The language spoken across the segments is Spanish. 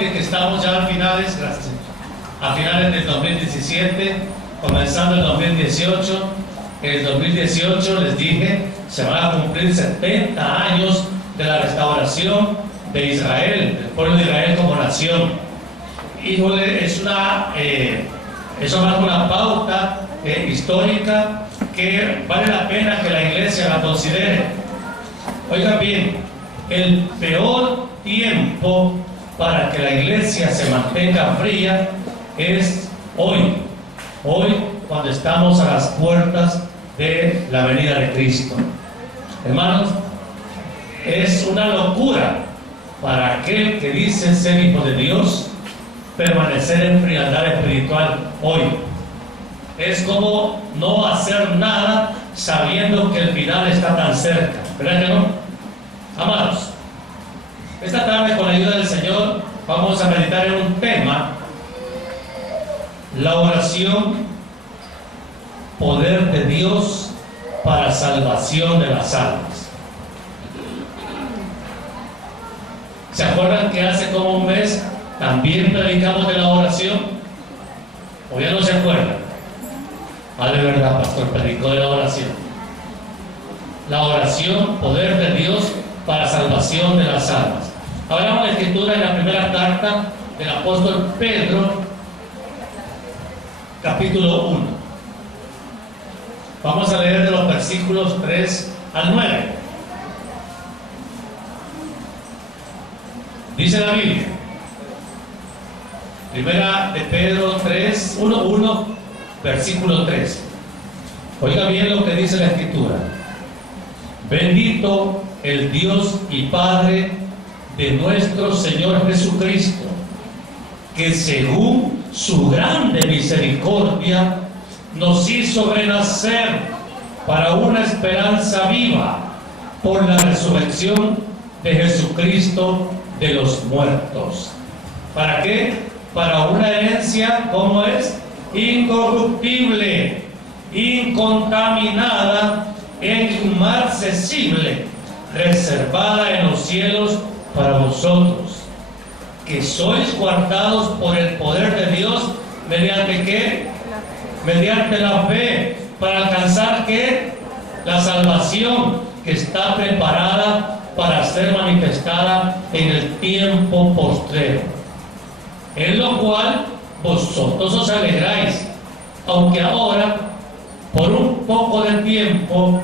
de que estamos ya a finales, gracias, a finales del 2017, comenzando el 2018. En el 2018 les dije, se van a cumplir 70 años de la restauración de Israel, del pueblo de Israel como nación. Híjole, eso marca una pauta histórica que vale la pena que la iglesia la considere. Oigan bien, el peor tiempo para que la iglesia se mantenga fría es hoy, cuando estamos a las puertas de la venida de Cristo. Hermanos, es una locura para aquel que dice ser hijo de Dios permanecer en frialdad espiritual hoy. Es como no hacer nada sabiendo que el final está tan cerca, ¿verdad que no? Amados, esta tarde con la ayuda del Señor vamos a meditar en un tema: la oración, poder de Dios para salvación de las almas. ¿Se acuerdan que hace como un mes también predicamos de la oración? ¿O ya no se acuerdan? Ah, de verdad, pastor, predicó de la oración. La oración, poder de Dios para salvación de las almas. Hablamos de la escritura en la primera carta del apóstol Pedro, capítulo 1. Vamos a leer de los versículos 3 al 9. Dice la Biblia, primera de Pedro 3, 1, versículo 3. Oiga bien lo que dice la escritura: bendito el Dios y Padre de nuestro Señor Jesucristo, que según su grande misericordia nos hizo renacer para una esperanza viva por la resurrección de Jesucristo de los muertos. ¿Para qué? Para una herencia, ¿cómo es? Incorruptible, incontaminada e inmarcesible, reservada en los cielos para vosotros, que sois guardados por el poder de Dios, ¿mediante qué? Mediante la fe, para alcanzar ¿qué? La salvación que está preparada para ser manifestada en el tiempo postrero, en lo cual vosotros os alegráis, aunque ahora, por un poco de tiempo,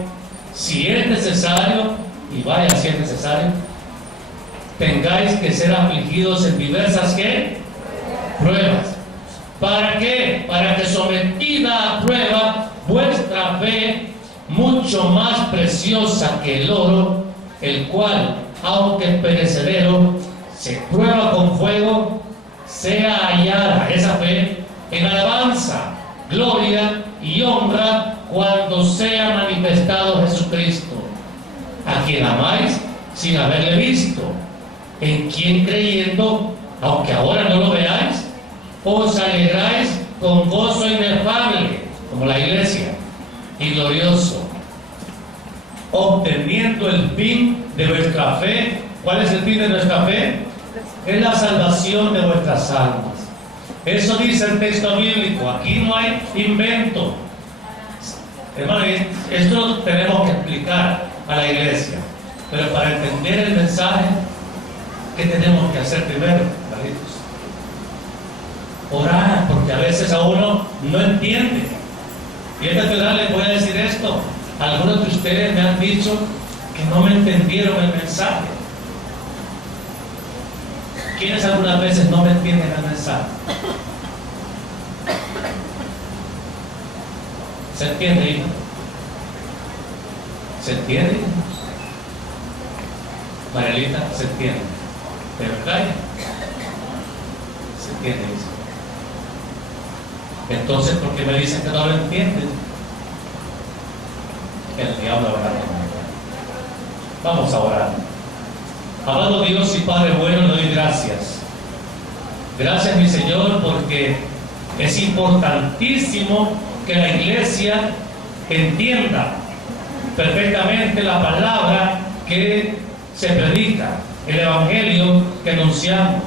si es necesario, y vaya si es necesario, tengáis que ser afligidos en diversas ¿qué? Pruebas. ¿Para qué? Para que sometida a prueba vuestra fe, mucho más preciosa que el oro, el cual, aunque perecedero, se prueba con fuego, sea hallada esa fe en alabanza, gloria y honra cuando sea manifestado Jesucristo, a quien amáis sin haberle visto, en quien creyendo, aunque ahora no lo veáis, os alegráis con gozo inefable, como la iglesia, y glorioso, obteniendo el fin de vuestra fe. ¿Cuál es el fin de nuestra fe? Es la salvación de vuestras almas. Eso dice el texto bíblico. Aquí no hay invento. Hermano, esto tenemos que explicar a la iglesia. Pero para entender el mensaje, ¿qué tenemos que hacer primero, Carlitos? Orar, porque a veces a uno no entiende. Y esta ciudad les voy a decir esto: algunos de ustedes me han dicho que no me entendieron el mensaje. ¿Quiénes algunas veces no me entienden el mensaje? ¿Se entiende, hijo? ¿Se entiende? Marielita, ¿se entiende? ¿De verdad? ¿Se entiende, hijo? Entonces, ¿por qué me dicen que no lo entienden? El diablo habrá conmigo. Vamos a orar. Amado Dios y Padre bueno, le doy gracias. Gracias, mi Señor, porque es importantísimo que la iglesia entienda perfectamente la palabra que se predica, el evangelio que anunciamos.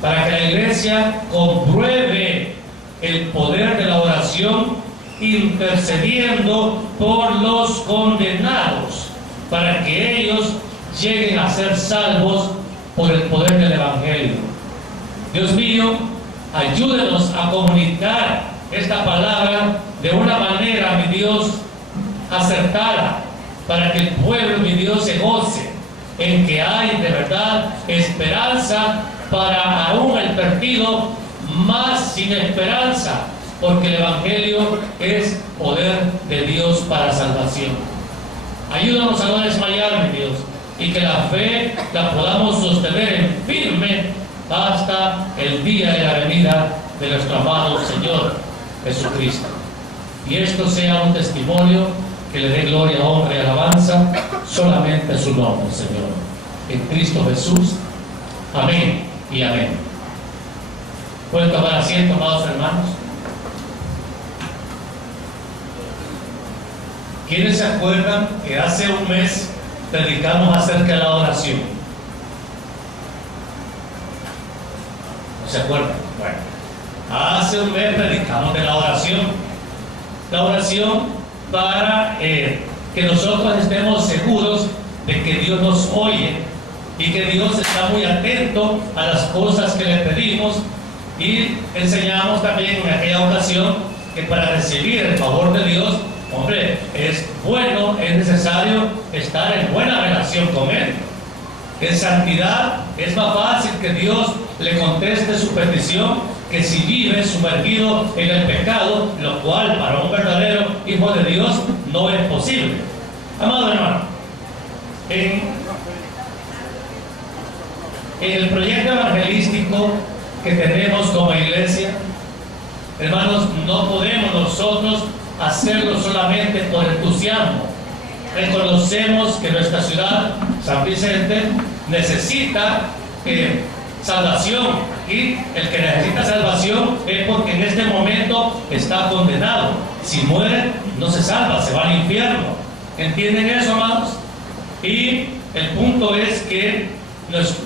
para que la iglesia compruebe el poder de la oración, intercediendo por los condenados, para que ellos lleguen a ser salvos por el poder del Evangelio. Dios mío, ayúdenos a comunicar esta palabra de una manera, mi Dios, acertada, para que el pueblo, mi Dios, se goce en que hay de verdad esperanza para aún el perdido más sin esperanza, porque el Evangelio es poder de Dios para salvación. Ayúdanos a no desmayar, mi Dios, y que la fe la podamos sostener en firme hasta el día de la venida de nuestro amado Señor Jesucristo. Y esto sea un testimonio que le dé gloria, honra y alabanza solamente a su nombre, Señor. En Cristo Jesús. Amén y amén. ¿Pueden tomar asiento, amados hermanos? ¿Quiénes se acuerdan que hace un mes predicamos acerca de la oración? ¿No se acuerdan? Bueno, hace un mes predicamos de la oración. La oración para que nosotros estemos seguros de que Dios nos oye y que Dios está muy atento a las cosas que le pedimos. Y enseñamos también en aquella ocasión que para recibir el favor de Dios, hombre, es bueno, es necesario estar en buena relación con Él. En santidad es más fácil que Dios le conteste su petición que si vive sumergido en el pecado, lo cual para un verdadero hijo de Dios no es posible. Amado hermano, en el proyecto evangelístico que tenemos como iglesia, hermanos, no podemos nosotros hacerlo solamente por entusiasmo. Reconocemos que nuestra ciudad, San Vicente, necesita salvación, y el que necesita salvación es porque en este momento está condenado. Si muere, no se salva, se va al infierno. ¿Entienden eso, amados? Y el punto es que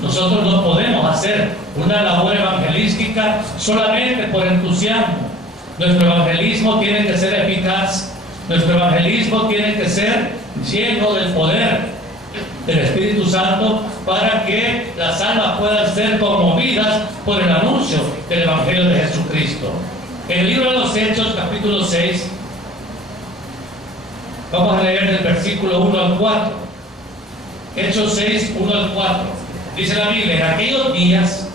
nosotros no podemos hacer una labor evangelística solamente por entusiasmo. Nuestro evangelismo tiene que ser eficaz. Nuestro evangelismo tiene que ser lleno del poder del Espíritu Santo, para que las almas puedan ser conmovidas por el anuncio del Evangelio de Jesucristo. En el libro de los Hechos, capítulo 6, vamos a leer del versículo 1 al 4. Hechos 6, 1 al 4. Dice la Biblia: en aquellos días,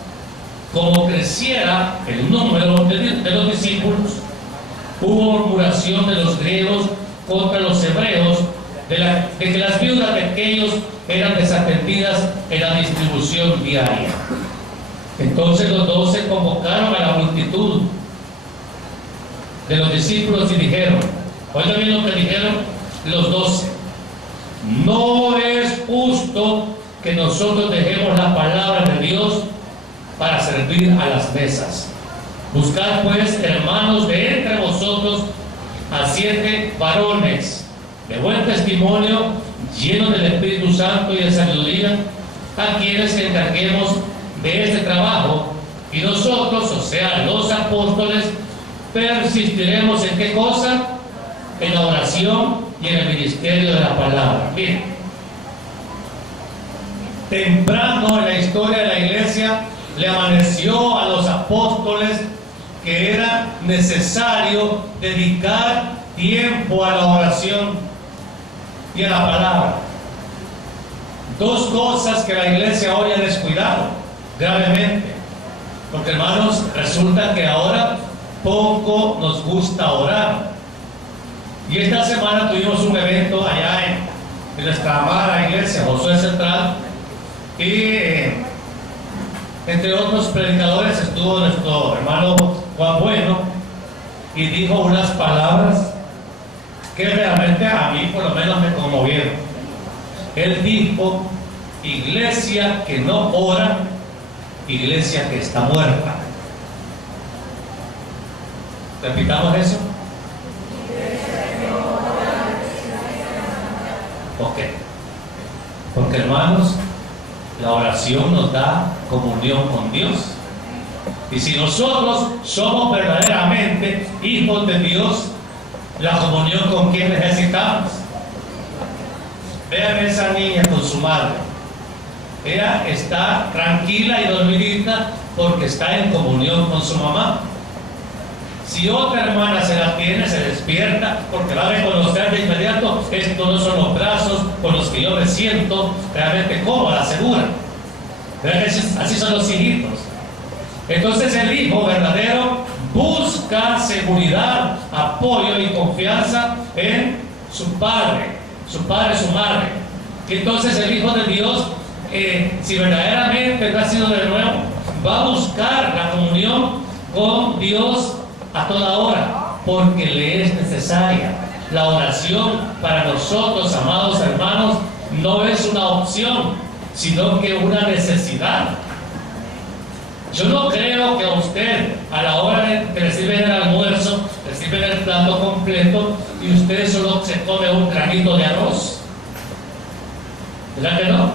como creciera el número de los discípulos, hubo murmuración de los griegos contra los hebreos, de que las viudas de aquellos eran desatendidas en la distribución diaria. Entonces los 12 convocaron a la multitud de los discípulos y dijeron, oigan bien lo que dijeron los 12: no es justo que nosotros dejemos la palabra de Dios para servir a las mesas. Buscad pues, hermanos, de entre vosotros a 7 varones de buen testimonio, llenos del Espíritu Santo y de sabiduría, a quienes encarguemos de este trabajo, y nosotros, o sea, los apóstoles, persistiremos en ¿qué cosa? En la oración y en el ministerio de la palabra. Bien, temprano en la historia de la iglesia le amaneció a los apóstoles que era necesario dedicar tiempo a la oración y a la palabra. Dos cosas que la iglesia hoy ha descuidado gravemente, porque hermanos, resulta que ahora poco nos gusta orar. Y esta semana tuvimos un evento allá en nuestra amada iglesia Josué Central, y entre otros predicadores estuvo nuestro hermano Juan Bueno, y dijo unas palabras que realmente a mí por lo menos me conmovieron. Él dijo: iglesia que no ora, iglesia que está muerta. Repitamos eso. Ok. Porque hermanos, la oración nos da comunión con Dios. Y si nosotros somos verdaderamente hijos de Dios, la comunión con quien necesitamos. Vean esa niña con su madre. Ella está tranquila y dormidita porque está en comunión con su mamá. Si otra hermana se la tiene, se despierta porque va a reconocer de inmediato: estos no son los brazos con los que yo me siento realmente cómoda, segura. Así son los hijitos. Entonces el hijo verdadero busca seguridad, apoyo y confianza en su padre, su madre. Entonces el hijo de Dios, si verdaderamente no ha sido de nuevo, va a buscar la comunión con Dios a toda hora, porque le es necesaria. La oración para nosotros, amados hermanos, no es una opción, sino que una necesidad. Yo no creo que a usted, a la hora de que le sirven el almuerzo, le sirven el plato completo y usted solo se come un granito de arroz. ¿Verdad que no?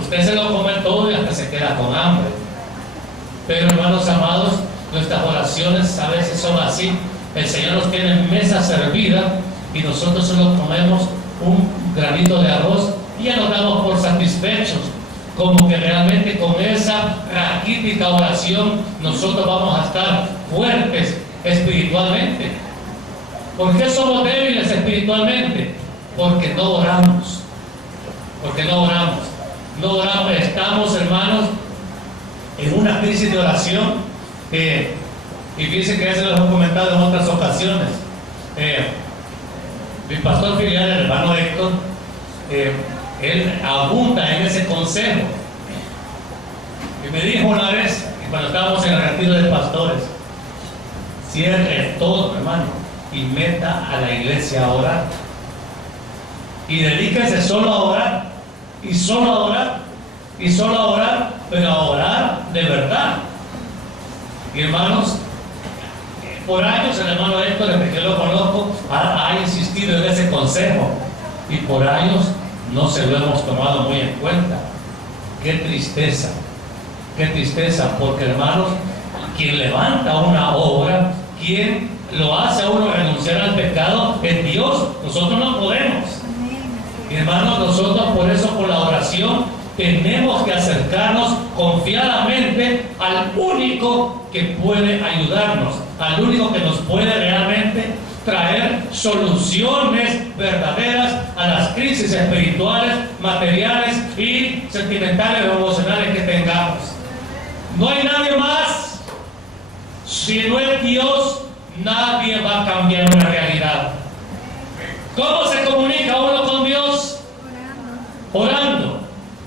Usted se lo come todo y hasta se queda con hambre. Pero, hermanos amados, nuestras oraciones a veces son así. El Señor nos tiene mesa servida y nosotros solo comemos un granito de arroz y ya nos damos por satisfechos, como que realmente con esa raquítica oración nosotros vamos a estar fuertes espiritualmente. ¿Por qué somos débiles espiritualmente? Porque no oramos. Porque no oramos. No oramos. Estamos, hermanos, en una crisis de oración. Y fíjense que ya se los he comentado en otras ocasiones. Mi pastor filial, el hermano Héctor, él abunda en ese consejo. Y me dijo una vez, cuando estábamos en el retiro de pastores: cierre todo, hermano, y meta a la iglesia a orar. Y dedíquese solo a orar, y solo a orar, y solo a orar, pero a orar de verdad. Y hermanos, por años el hermano Héctor, desde que lo conozco, ha insistido en ese consejo. Y por años no se lo hemos tomado muy en cuenta. Qué tristeza, porque hermanos, quien levanta una obra, quien lo hace a uno renunciar al pecado, es Dios. Nosotros no podemos. Y hermanos, nosotros por eso, por la oración, tenemos que acercarnos confiadamente al único que puede ayudarnos, al único que nos puede realmente traer soluciones verdaderas a las crisis espirituales, materiales y sentimentales o emocionales que tengamos. No hay nadie más. Si no es Dios, nadie va a cambiar una realidad. ¿Cómo se comunica uno con Dios? Orando.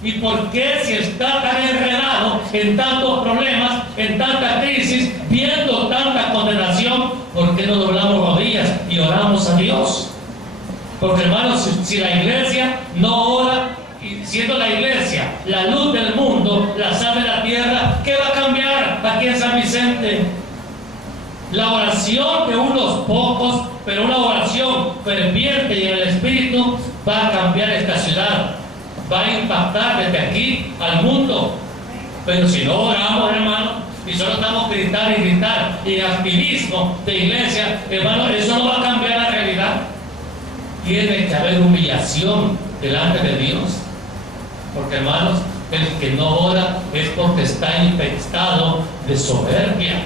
¿Y por qué, si está tan enredado en tantos problemas, en tanta crisis, viendo tanta condenación, por qué no doblamos rodillas y oramos a Dios? Porque, hermanos, si la iglesia no ora, y siendo la iglesia la luz del mundo, la sal de la tierra, ¿qué va a cambiar aquí en San Vicente? La oración de unos pocos, pero una oración ferviente y en el Espíritu, va a cambiar esta ciudad. Va a impactar desde aquí al mundo. Pero si no oramos, hermano, y solo estamos gritar y gritar, y en activismo de iglesia, hermano, eso no va a cambiar la realidad. Tiene que haber humillación delante de Dios. Porque, hermanos, el que no ora es porque está infectado de soberbia.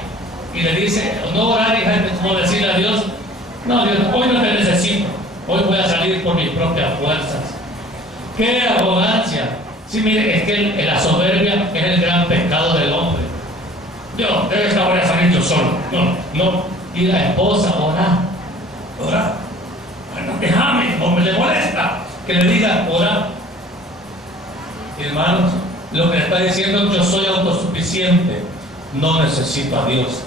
Y le dice, no orar, y como decirle a Dios: no, Dios, hoy no te necesito, hoy voy a salir por mis propias fuerzas. ¡Qué arrogancia! Sí, mire, es que la soberbia es el gran pecado del hombre. Yo, de esta voy a salir yo solo. No. Y la esposa, ora. Bueno, déjame, hombre, le molesta que le diga, ora. Hermanos, lo que le está diciendo: yo soy autosuficiente, no necesito a Dios.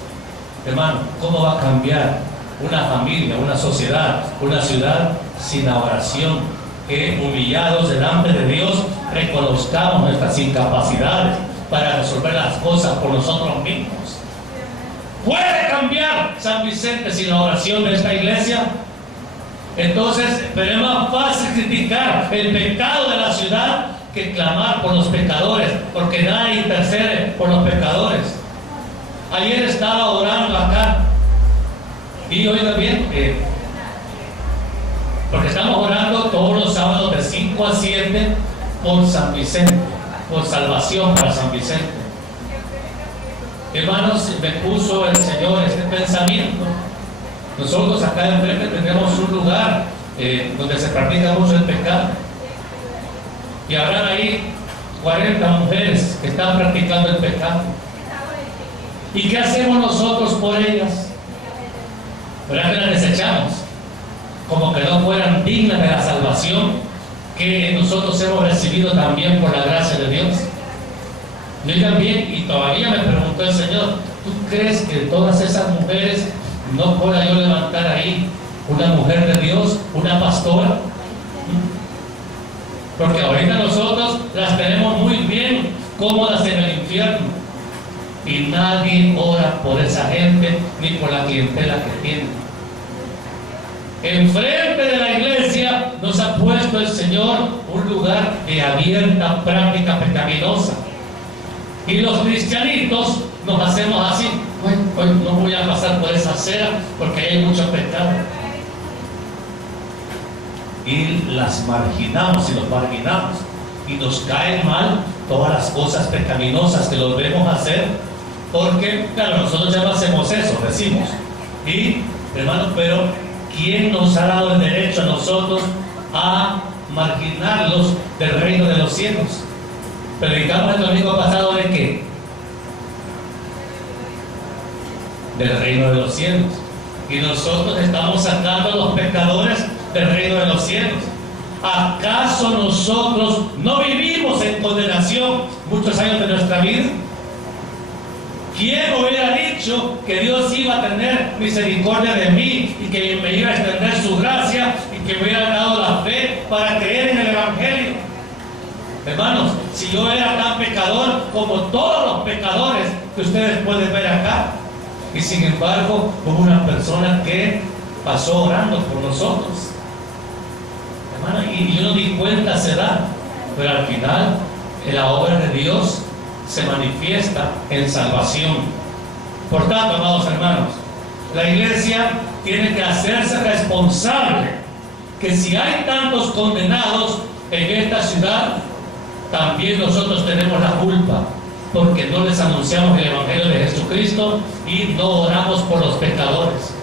Hermano, ¿cómo va a cambiar una familia, una sociedad, una ciudad sin la oración? Que humillados delante de Dios reconozcamos nuestras incapacidades para resolver las cosas por nosotros mismos. ¿Puede cambiar San Vicente sin la oración de esta iglesia? Entonces, pero es más fácil criticar el pecado de la ciudad que clamar por los pecadores, porque nadie intercede por los pecadores. Ayer estaba orando acá y oiga bien, porque estamos orando todos los sábados de 5 a 7 por San Vicente, por salvación para San Vicente. Hermanos, me puso el Señor este pensamiento. Nosotros acá enfrente tenemos un lugar donde se practica mucho el pecado. Y habrán ahí 40 mujeres que están practicando el pecado. ¿Y qué hacemos nosotros por ellas? ¿Verdad que las desechamos? Como que no fueran dignas de la salvación que nosotros hemos recibido también por la gracia de Dios. Yo también, y todavía me preguntó el Señor, ¿tú crees que todas esas mujeres no pueda yo levantar ahí una mujer de Dios, una pastora? Porque ahorita nosotros las tenemos muy bien cómodas en el infierno y nadie ora por esa gente ni por la clientela que tiene. Enfrente de la iglesia nos ha puesto el Señor un lugar de abierta práctica pecaminosa. Y los cristianitos nos hacemos así: hoy no voy a pasar por esa acera porque hay mucho pecado. Y las marginamos y los marginamos. Y nos caen mal todas las cosas pecaminosas que los vemos hacer. Porque, claro, nosotros ya no hacemos eso, decimos. Y, hermanos, pero ¿quién nos ha dado el derecho a nosotros a marginarlos del reino de los cielos? Predicamos el domingo pasado ¿de qué? Del reino de los cielos. Y nosotros estamos sacando a los pecadores del reino de los cielos. ¿Acaso nosotros no vivimos en condenación muchos años de nuestra vida? ¿Quién hubiera dicho que Dios iba a tener misericordia de mí y que me iba a extender su gracia y que me hubiera dado la fe para creer en el Evangelio? Hermanos, si yo era tan pecador como todos los pecadores que ustedes pueden ver acá, y sin embargo hubo una persona que pasó orando por nosotros, hermano, y yo no di cuenta a esa edad, pero al final la obra de Dios se manifiesta en salvación. Por tanto, amados hermanos, la iglesia tiene que hacerse responsable que si hay tantos condenados en esta ciudad, también nosotros tenemos la culpa, porque no les anunciamos el Evangelio de Jesucristo y no oramos por los pecadores.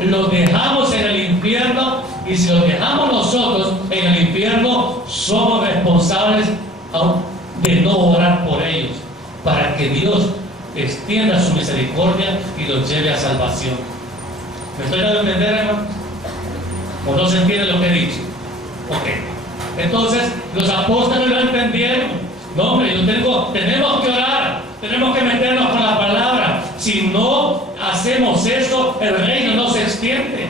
Los dejamos en el infierno, y si los dejamos nosotros en el infierno, somos responsables de no orar por ellos, para que Dios extienda su misericordia y los lleve a salvación. ¿Me estoy dando a entender, hermano? ¿O no se entiende lo que he dicho? Ok. Entonces, los apóstoles lo entendieron. No, hombre, tenemos que orar, tenemos que meternos con la palabra. Si no hacemos eso, el reino no se extiende.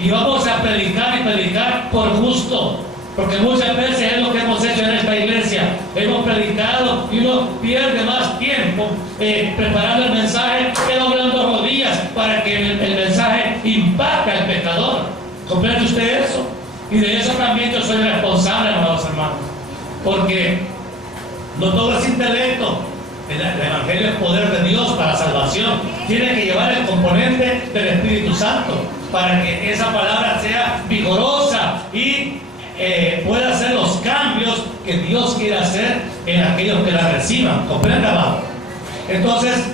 Y vamos a predicar y predicar por gusto. Porque muchas veces es lo que hemos hecho en esta iglesia. Hemos predicado y uno pierde más tiempo preparando el mensaje que doblando rodillas para que el mensaje impacte al pecador. ¿Comprende usted eso? Y de eso también yo soy responsable, amados hermanos. Porque no todo es intelecto. El Evangelio es poder de Dios para salvación. Tiene que llevar el componente del Espíritu Santo para que esa palabra sea vigorosa y pueda hacer los cambios que Dios quiere hacer en aquellos que la reciban. ¿Comprende, amado? Entonces,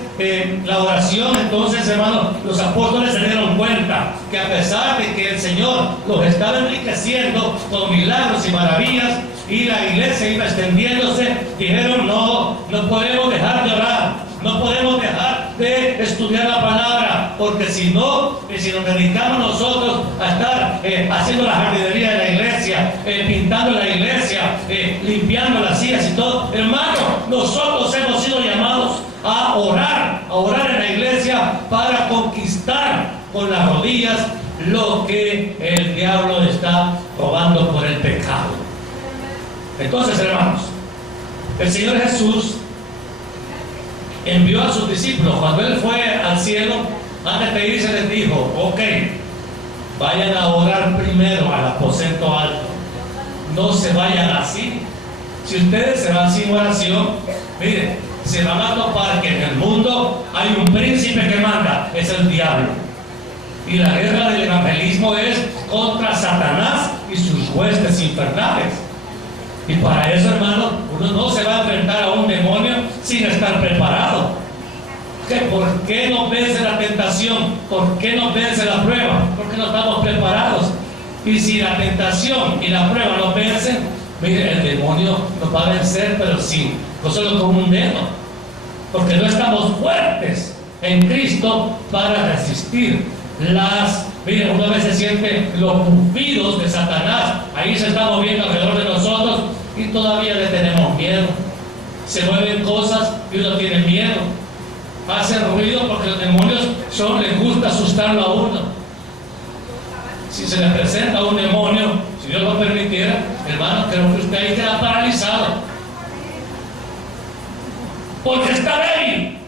la oración, entonces, hermanos, los apóstoles se dieron cuenta que a pesar de que el Señor los estaba enriqueciendo con milagros y maravillas y la iglesia iba extendiéndose, dijeron: no podemos dejar de orar, no podemos dejar de estudiar la palabra, porque si nos dedicamos nosotros a estar haciendo la jardinería de la iglesia, pintando la iglesia, limpiando las sillas y todo, hermano, nosotros hemos sido llamados a orar en la iglesia para conquistar con las rodillas lo que el diablo está robando por el pecado. Entonces, hermanos, el Señor Jesús envió a sus discípulos. Cuando Él fue al cielo, antes de irse les dijo: ok, vayan a orar primero al aposento alto, no se vayan así. Si ustedes se van sin oración, miren, se van a topar que en el mundo hay un príncipe que manda, es el diablo. Y la guerra del evangelismo es contra Satanás y sus huestes infernales. Y para eso, hermano, uno no se va a enfrentar a un demonio sin estar preparado. ¿Por qué nos vence la tentación? ¿Por qué nos vence la prueba? Porque no estamos preparados. Y si la tentación y la prueba nos vencen, mire, el demonio nos va a vencer, pero sí, no solo con un dedo. Porque no estamos fuertes en Cristo para resistir mire, una vez se siente los bufidos de Satanás, ahí se está moviendo alrededor de nosotros y todavía le tenemos miedo. Se mueven cosas y uno tiene miedo. Hacen ruido porque los demonios les gusta asustarlo a uno. Si se le presenta un demonio, si Dios lo permitiera, hermano, creo que usted ahí queda paralizado. Porque está débil.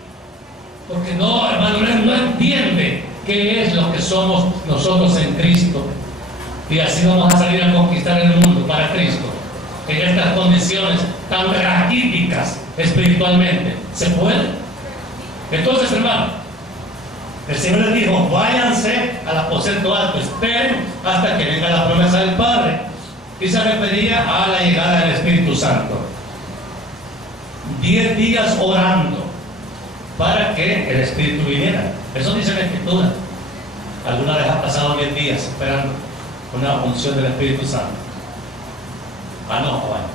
Porque no, hermano, no entiende qué es lo que somos nosotros en Cristo. Y así vamos a salir a conquistar el mundo para Cristo. En estas condiciones tan raquíticas espiritualmente. ¿Se puede? Entonces, hermano, el Señor les dijo: váyanse al aposento alto, esperen hasta que venga la promesa del Padre. Y se refería a la llegada del Espíritu Santo. 10 días orando para que el Espíritu viniera. Eso dice la Escritura. Alguna vez ha pasado 10 días esperando una unción del Espíritu Santo. No, bueno.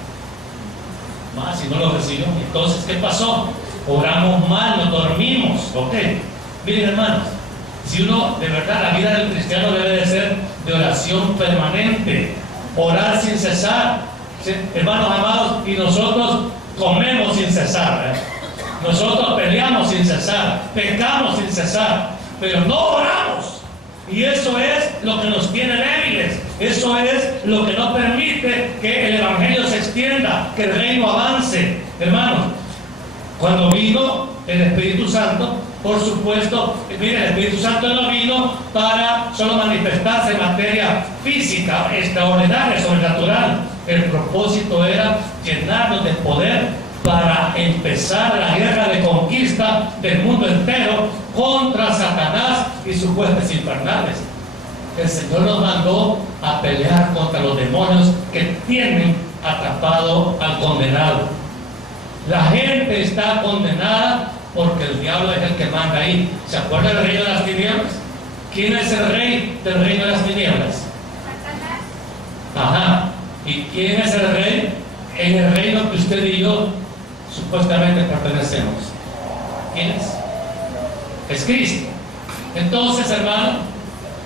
Más si no lo recibió. Entonces, ¿qué pasó? Oramos mal, nos dormimos. Ok. Miren, hermanos, si uno, de verdad, la vida del cristiano debe de ser de oración permanente, orar sin cesar. ¿Sí? Hermanos amados, y nosotros comemos sin cesar, nosotros peleamos sin cesar, pecamos sin cesar, pero no oramos. Y eso es lo que nos tiene débiles. Eso es lo que no permite que el evangelio se extienda, que el reino avance. Hermanos, cuando vino el Espíritu Santo, por supuesto, mire, el Espíritu Santo no vino para solo manifestarse en materia física, extraordinaria, sobrenatural. El propósito era llenarnos de poder para empezar la guerra de conquista del mundo entero contra Satanás y sus huestes infernales. El Señor nos mandó a pelear contra los demonios que tienen atrapado al condenado. La gente está condenada porque el diablo es el que manda ahí. ¿Se acuerda del reino de las tinieblas? ¿Quién es el rey del reino de las tinieblas? Satanás. Ajá. ¿Y quién es el rey en el reino que usted y yo supuestamente pertenecemos? ¿Quién es? Es Cristo. Entonces, hermano,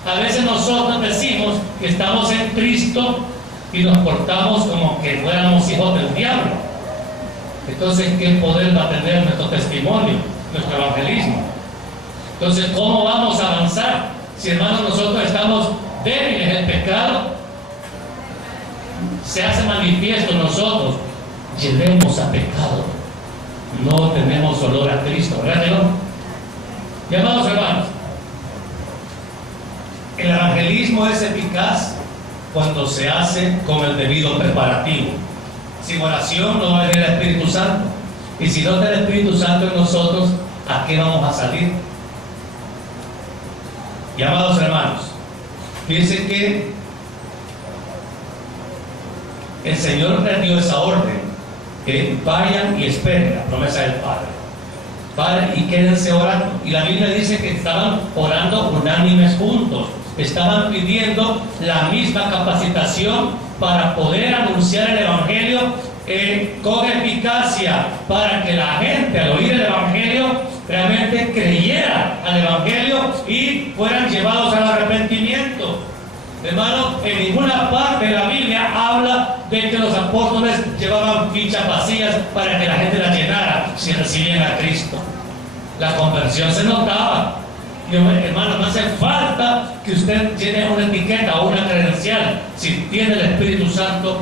a veces nosotros decimos que estamos en Cristo y nos portamos como que fuéramos hijos del diablo. Entonces, ¿qué poder va a tener nuestro testimonio, nuestro evangelismo? Entonces, ¿cómo vamos a avanzar? Si, hermanos, nosotros estamos débiles, el pecado se hace manifiesto en nosotros. Llevemos a pecado. No tenemos olor a Cristo, ¿verdad que no? Y amados hermanos, el evangelismo es eficaz cuando se hace con el debido preparativo. Sin oración no va a venir el Espíritu Santo. Y si no está el Espíritu Santo en nosotros, ¿a qué vamos a salir? Y amados hermanos, fíjense que el Señor les dio esa orden, que vayan y esperen la promesa del Padre. Padre, y quédense orando. Y la Biblia dice que estaban orando unánimes juntos, estaban pidiendo la misma capacitación para poder anunciar el Evangelio con eficacia, para que la gente al oír el Evangelio realmente creyera al Evangelio y fueran llevados al arrepentimiento. Hermano, en ninguna parte de la Biblia habla de que los apóstoles llevaban fichas vacías para que la gente las llenara si recibían a Cristo. La conversión se notaba. Y, hermano, no hace falta que usted llene una etiqueta o una credencial. Si tiene el Espíritu Santo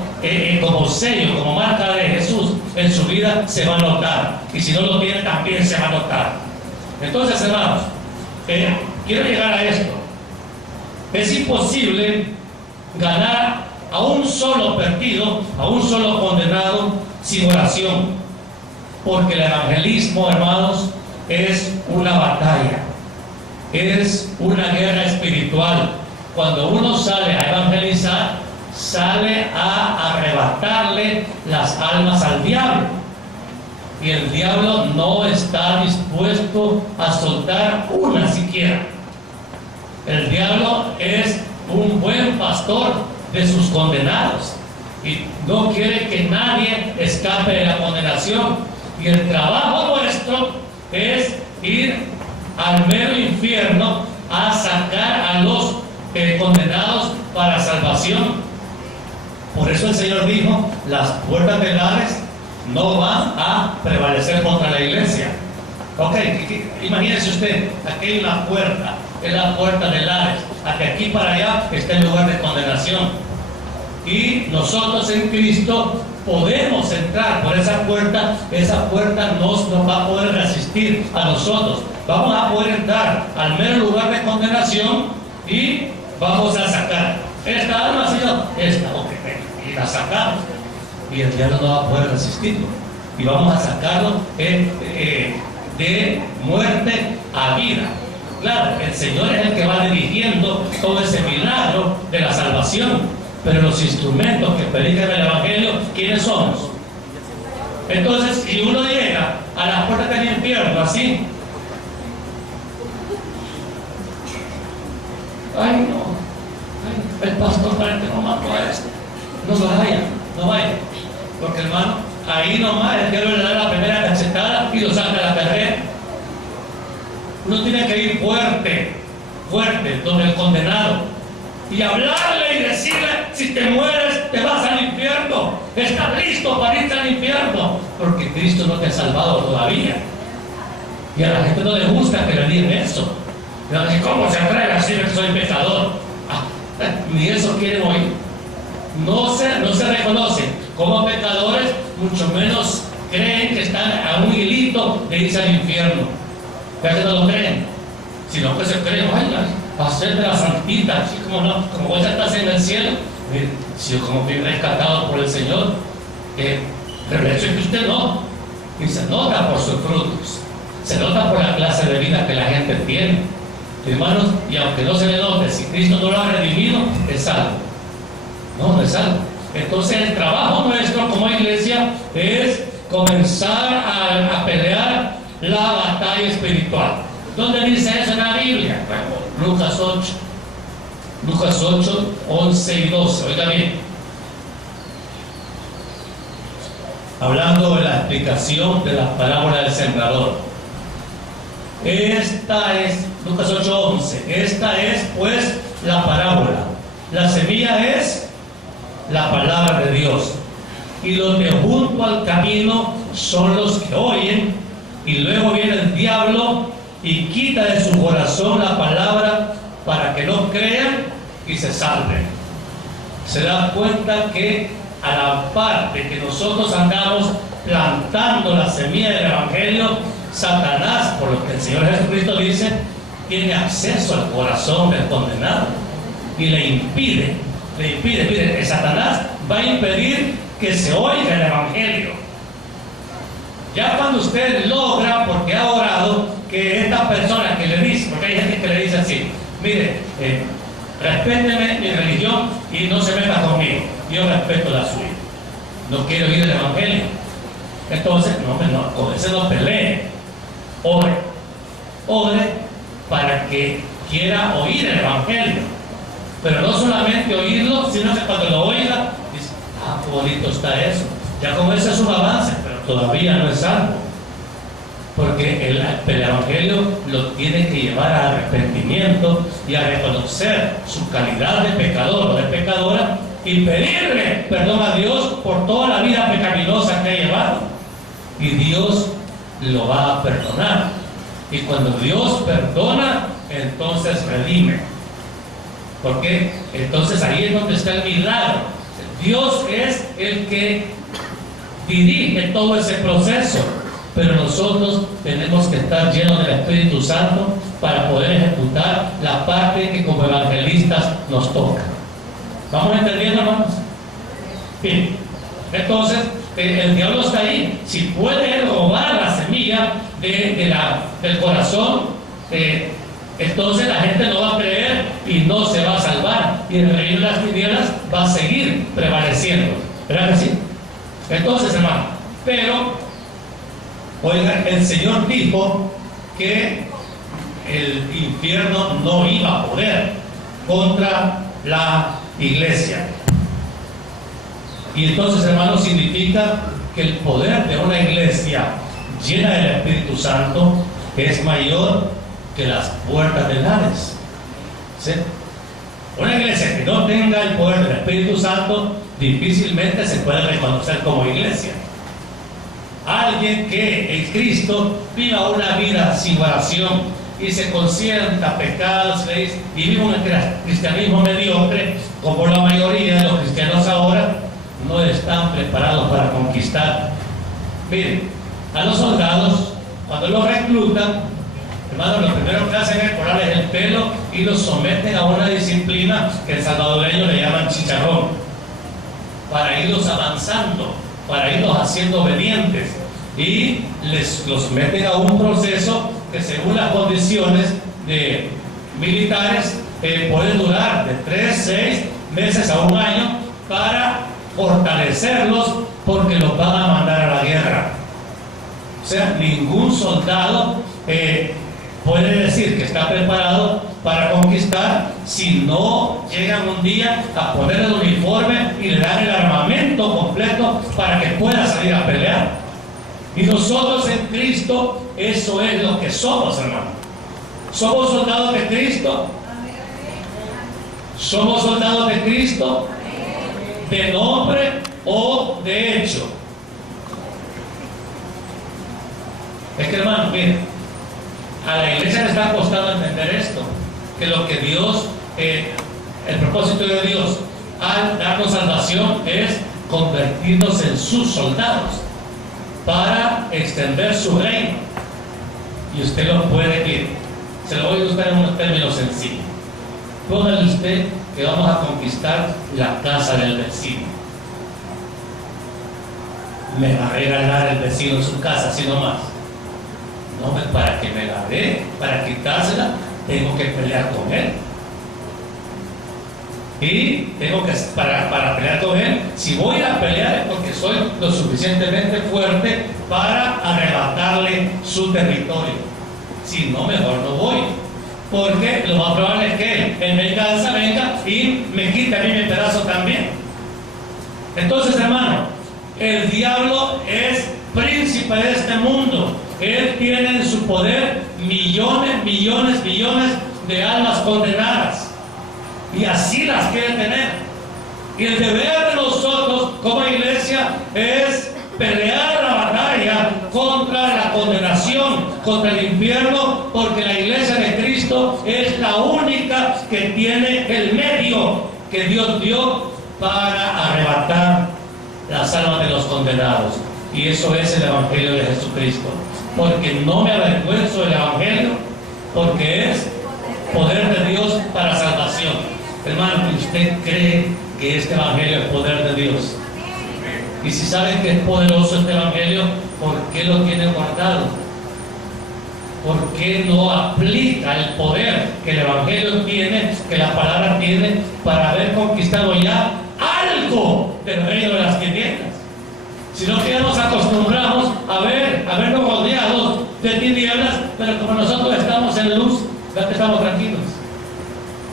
como sello, como marca de Jesús en su vida, se va a notar. Y si no lo tiene, también se va a notar. Entonces, hermanos, quiero llegar a esto. Es imposible ganar a un solo perdido, a un solo condenado, sin oración. Porque el evangelismo, hermanos, es una batalla, es una guerra espiritual. Cuando uno sale a evangelizar, sale a arrebatarle las almas al diablo. Y el diablo no está dispuesto a soltar una siquiera. El diablo es un buen pastor de sus condenados y no quiere que nadie escape de la condenación. Y el trabajo nuestro es ir al mero infierno a sacar a los condenados para salvación. Por eso el Señor dijo: las puertas del Hades no van a prevalecer contra la iglesia. Ok, imagínese usted, aquí hay una puerta, es la puerta del Hades. De aquí para allá está el lugar de condenación. Y nosotros en Cristo podemos entrar por esa puerta nos va a poder resistir a nosotros. Vamos a poder entrar al mero lugar de condenación y vamos a sacar esta alma, Señor, esta, ok, y la sacamos. Y el diablo no va a poder resistirlo. Y vamos a sacarlo de muerte a vida. Claro, el Señor es el que va dirigiendo todo ese milagro de la salvación. Pero los instrumentos que predican el Evangelio, ¿quiénes somos? Entonces, si uno llega a las puertas del infierno así, ay no, el pastor parece que no mató a esto, no vaya, porque hermano, ahí nomás el diablo le da la primera cachetada y lo saca a la carrera. Uno tiene que ir fuerte, donde el condenado, y hablarle y decirle: si te mueres te vas al infierno, estás listo para irte al infierno, porque Cristo no te ha salvado todavía. Y a la gente no le gusta que le digan eso. ¿Cómo se atreve a decir que soy pecador? Ni eso quieren oír. No se reconocen como pecadores, mucho menos creen que están a un hilito de irse al infierno. Ya que no lo creen, sino que se creen: ay, va a ser de la santita, así como no, como vos ya estás en el cielo. Si yo como fui rescatado por el Señor, pero el hecho es que usted no. Y se nota por sus frutos, se nota por la clase de vida que la gente tiene, hermanos. Y aunque no se le note, si Cristo no lo ha redimido, es salvo. No es salvo. Entonces el trabajo nuestro como iglesia es comenzar a pelear la batalla espiritual. ¿Dónde dice eso en la Biblia? Bueno, Lucas 8, 11 y 12. Oiga bien. Hablando de la explicación de la parábola del sembrador. Esta es, Lucas 8, 11. Esta es pues la parábola. La semilla es la palabra de Dios. Y los de junto al camino son los que oyen, y luego viene el diablo y quita de su corazón la palabra para que no crean y se salven. Se dan cuenta que a la par de que nosotros andamos plantando la semilla del Evangelio, Satanás, por lo que el Señor Jesucristo dice, tiene acceso al corazón del condenado y le impide, mire, Satanás va a impedir que se oiga el Evangelio. Ya cuando usted logra, porque ha orado, que esta persona que le dice, porque hay gente que le dice así: mire, respéteme mi religión y no se meta conmigo, yo respeto la suya, no quiero oír el Evangelio. Entonces, no, con ese no pelee. Ore para que quiera oír el Evangelio, pero no solamente oírlo, sino que cuando lo oiga dice: qué bonito está eso. Ya con eso es un avance, pero todavía no es algo, porque el Evangelio lo tiene que llevar a arrepentimiento y a reconocer su calidad de pecador o de pecadora y pedirle perdón a Dios por toda la vida pecaminosa que ha llevado, y Dios lo va a perdonar. Y cuando Dios perdona, entonces redime, porque entonces ahí es donde está el milagro. Dios es el que dirige todo ese proceso, pero nosotros tenemos que estar llenos del Espíritu Santo para poder ejecutar la parte que como evangelistas nos toca. ¿Vamos entendiendo, hermanos? Bien, entonces el diablo está ahí. Si puede robar la semilla del corazón, entonces la gente no va a creer y no se va a salvar, y el reino de las tinieblas va a seguir prevaleciendo. ¿Verdad que sí? Entonces, hermano, pero oigan, el Señor dijo que el infierno no iba a poder contra la iglesia. Y entonces, hermano, significa que el poder de una iglesia llena del Espíritu Santo es mayor que las puertas del Hades. ¿Sí? Una iglesia que no tenga el poder del Espíritu Santo difícilmente se puede reconocer como iglesia. Alguien que en Cristo viva una vida sin oración y se consienta pecados y vive un cristianismo mediocre, como la mayoría de los cristianos ahora, no están preparados para conquistar. Miren, a los soldados, cuando los reclutan, hermano, lo primero que hacen es cortarles el pelo y los someten a una disciplina que el salvadoreño le llaman chicharrón, para irlos avanzando, para irlos haciendo obedientes, y los meten a un proceso que, según las condiciones de militares, puede durar de 3, 6 meses a un año, para fortalecerlos, porque los van a mandar a la guerra. O sea, ningún soldado puede decir que está preparado para conquistar si no llegan un día a poner el uniforme y le dan el armamento completo para que pueda salir a pelear. Y nosotros en Cristo, eso es lo que somos, hermano. Somos soldados de Cristo. Somos soldados de Cristo, de nombre o de hecho. Es que, hermano, miren, a la iglesia le está costando entender esto, que lo que Dios, el propósito de Dios al darnos salvación es convertirnos en sus soldados para extender su reino. Y usted lo puede ir. Se lo voy a buscar en unos términos sencillos. Póngale usted que vamos a conquistar la casa del vecino. Me va a regalar el vecino su casa, así nomás. No, para que me la dé, para quitársela, tengo que pelear con él. Y tengo que, para pelear con él, si voy a pelear es porque soy lo suficientemente fuerte para arrebatarle su territorio. Si no, mejor no voy, porque lo más probable es que él en venganza venga y me quite a mí mi pedazo también. Entonces, hermano, el diablo es príncipe de este mundo. Él tiene en su poder millones de almas condenadas, y así las quiere tener. Y el deber de nosotros como iglesia es pelear la batalla contra la condenación, contra el infierno, porque la iglesia de Cristo es la única que tiene el medio que Dios dio para arrebatar las almas de los condenados, y eso es el Evangelio de Jesucristo. Porque no me avergüenzo del Evangelio, porque es poder de Dios para salvación. Hermano, ¿usted cree que este Evangelio es poder de Dios? Y si saben que es poderoso este Evangelio, ¿por qué lo tiene guardado? ¿Por qué no aplica el poder que el Evangelio tiene, que la palabra tiene, para haber conquistado ya algo del reino de las tinieblas? Sino que ya nos acostumbramos a vernos rodeados de tinieblas, pero como nosotros estamos en luz, ya que estamos tranquilos.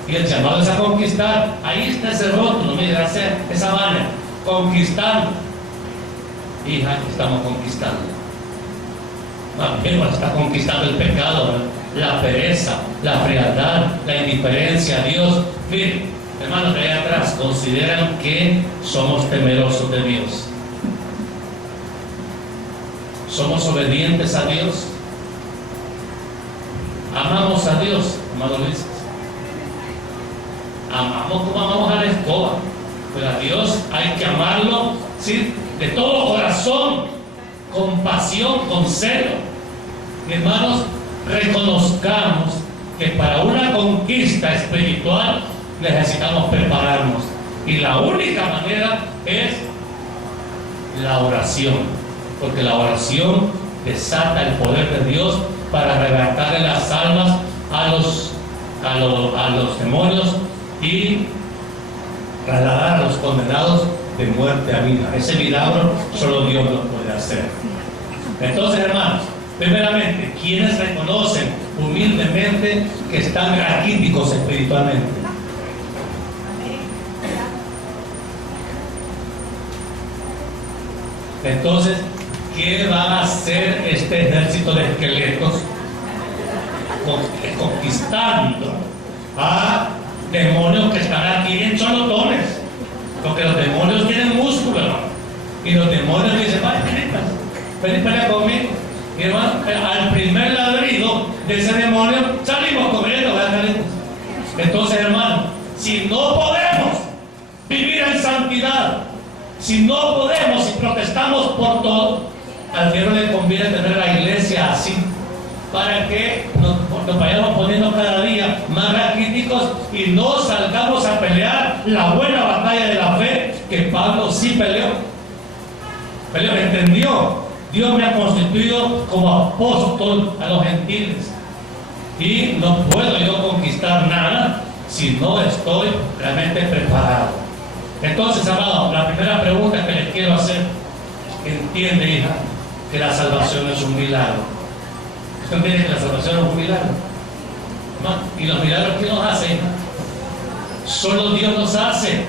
Y el llamado es a conquistar. Ahí está ese rótulo, mira, esa banner, conquistando. Hija, estamos conquistando. Pero está conquistando el pecado, la pereza, la frialdad, la indiferencia a Dios. Miren, hermanos de allá atrás, consideran que somos temerosos de Dios. ¿Somos obedientes a Dios? ¿Amamos a Dios, amado Luis? Amamos como amamos a la escoba. Pero a Dios hay que amarlo, ¿sí?, de todo corazón, con pasión, con celo. Hermanos, reconozcamos que para una conquista espiritual necesitamos prepararnos. Y la única manera es la oración, porque la oración desata el poder de Dios para arrebatarle las almas a los demonios y trasladar a los condenados de muerte a vida. Ese milagro solo Dios lo puede hacer. Entonces, hermanos, primeramente, ¿quiénes reconocen humildemente que están raquíticos espiritualmente? Entonces, ¿qué van a hacer este ejército de esqueletos? Conquistando a demonios que están aquí en cholotones, porque los demonios tienen músculo, hermano, y los demonios dicen: vaya, ven, pelea conmigo. Y hermano, al primer ladrido de ese demonio salimos corriendo, ¿verdad? Entonces, hermano, si no podemos vivir en santidad, si no podemos y protestamos por todo, al diablo le conviene tener la iglesia así, para que nos vayamos poniendo cada día más raquíticos y no salgamos a pelear la buena batalla de la fe que Pablo sí peleó. Entendió: Dios me ha constituido como apóstol a los gentiles y no puedo yo conquistar nada si no estoy realmente preparado. Entonces, amado, la primera pregunta que les quiero hacer: ¿entiende, hija, que la salvación es un milagro? ¿Usted entiende que la salvación es un milagro? ¿Y los milagros quién nos hace, hija? Solo Dios los hace.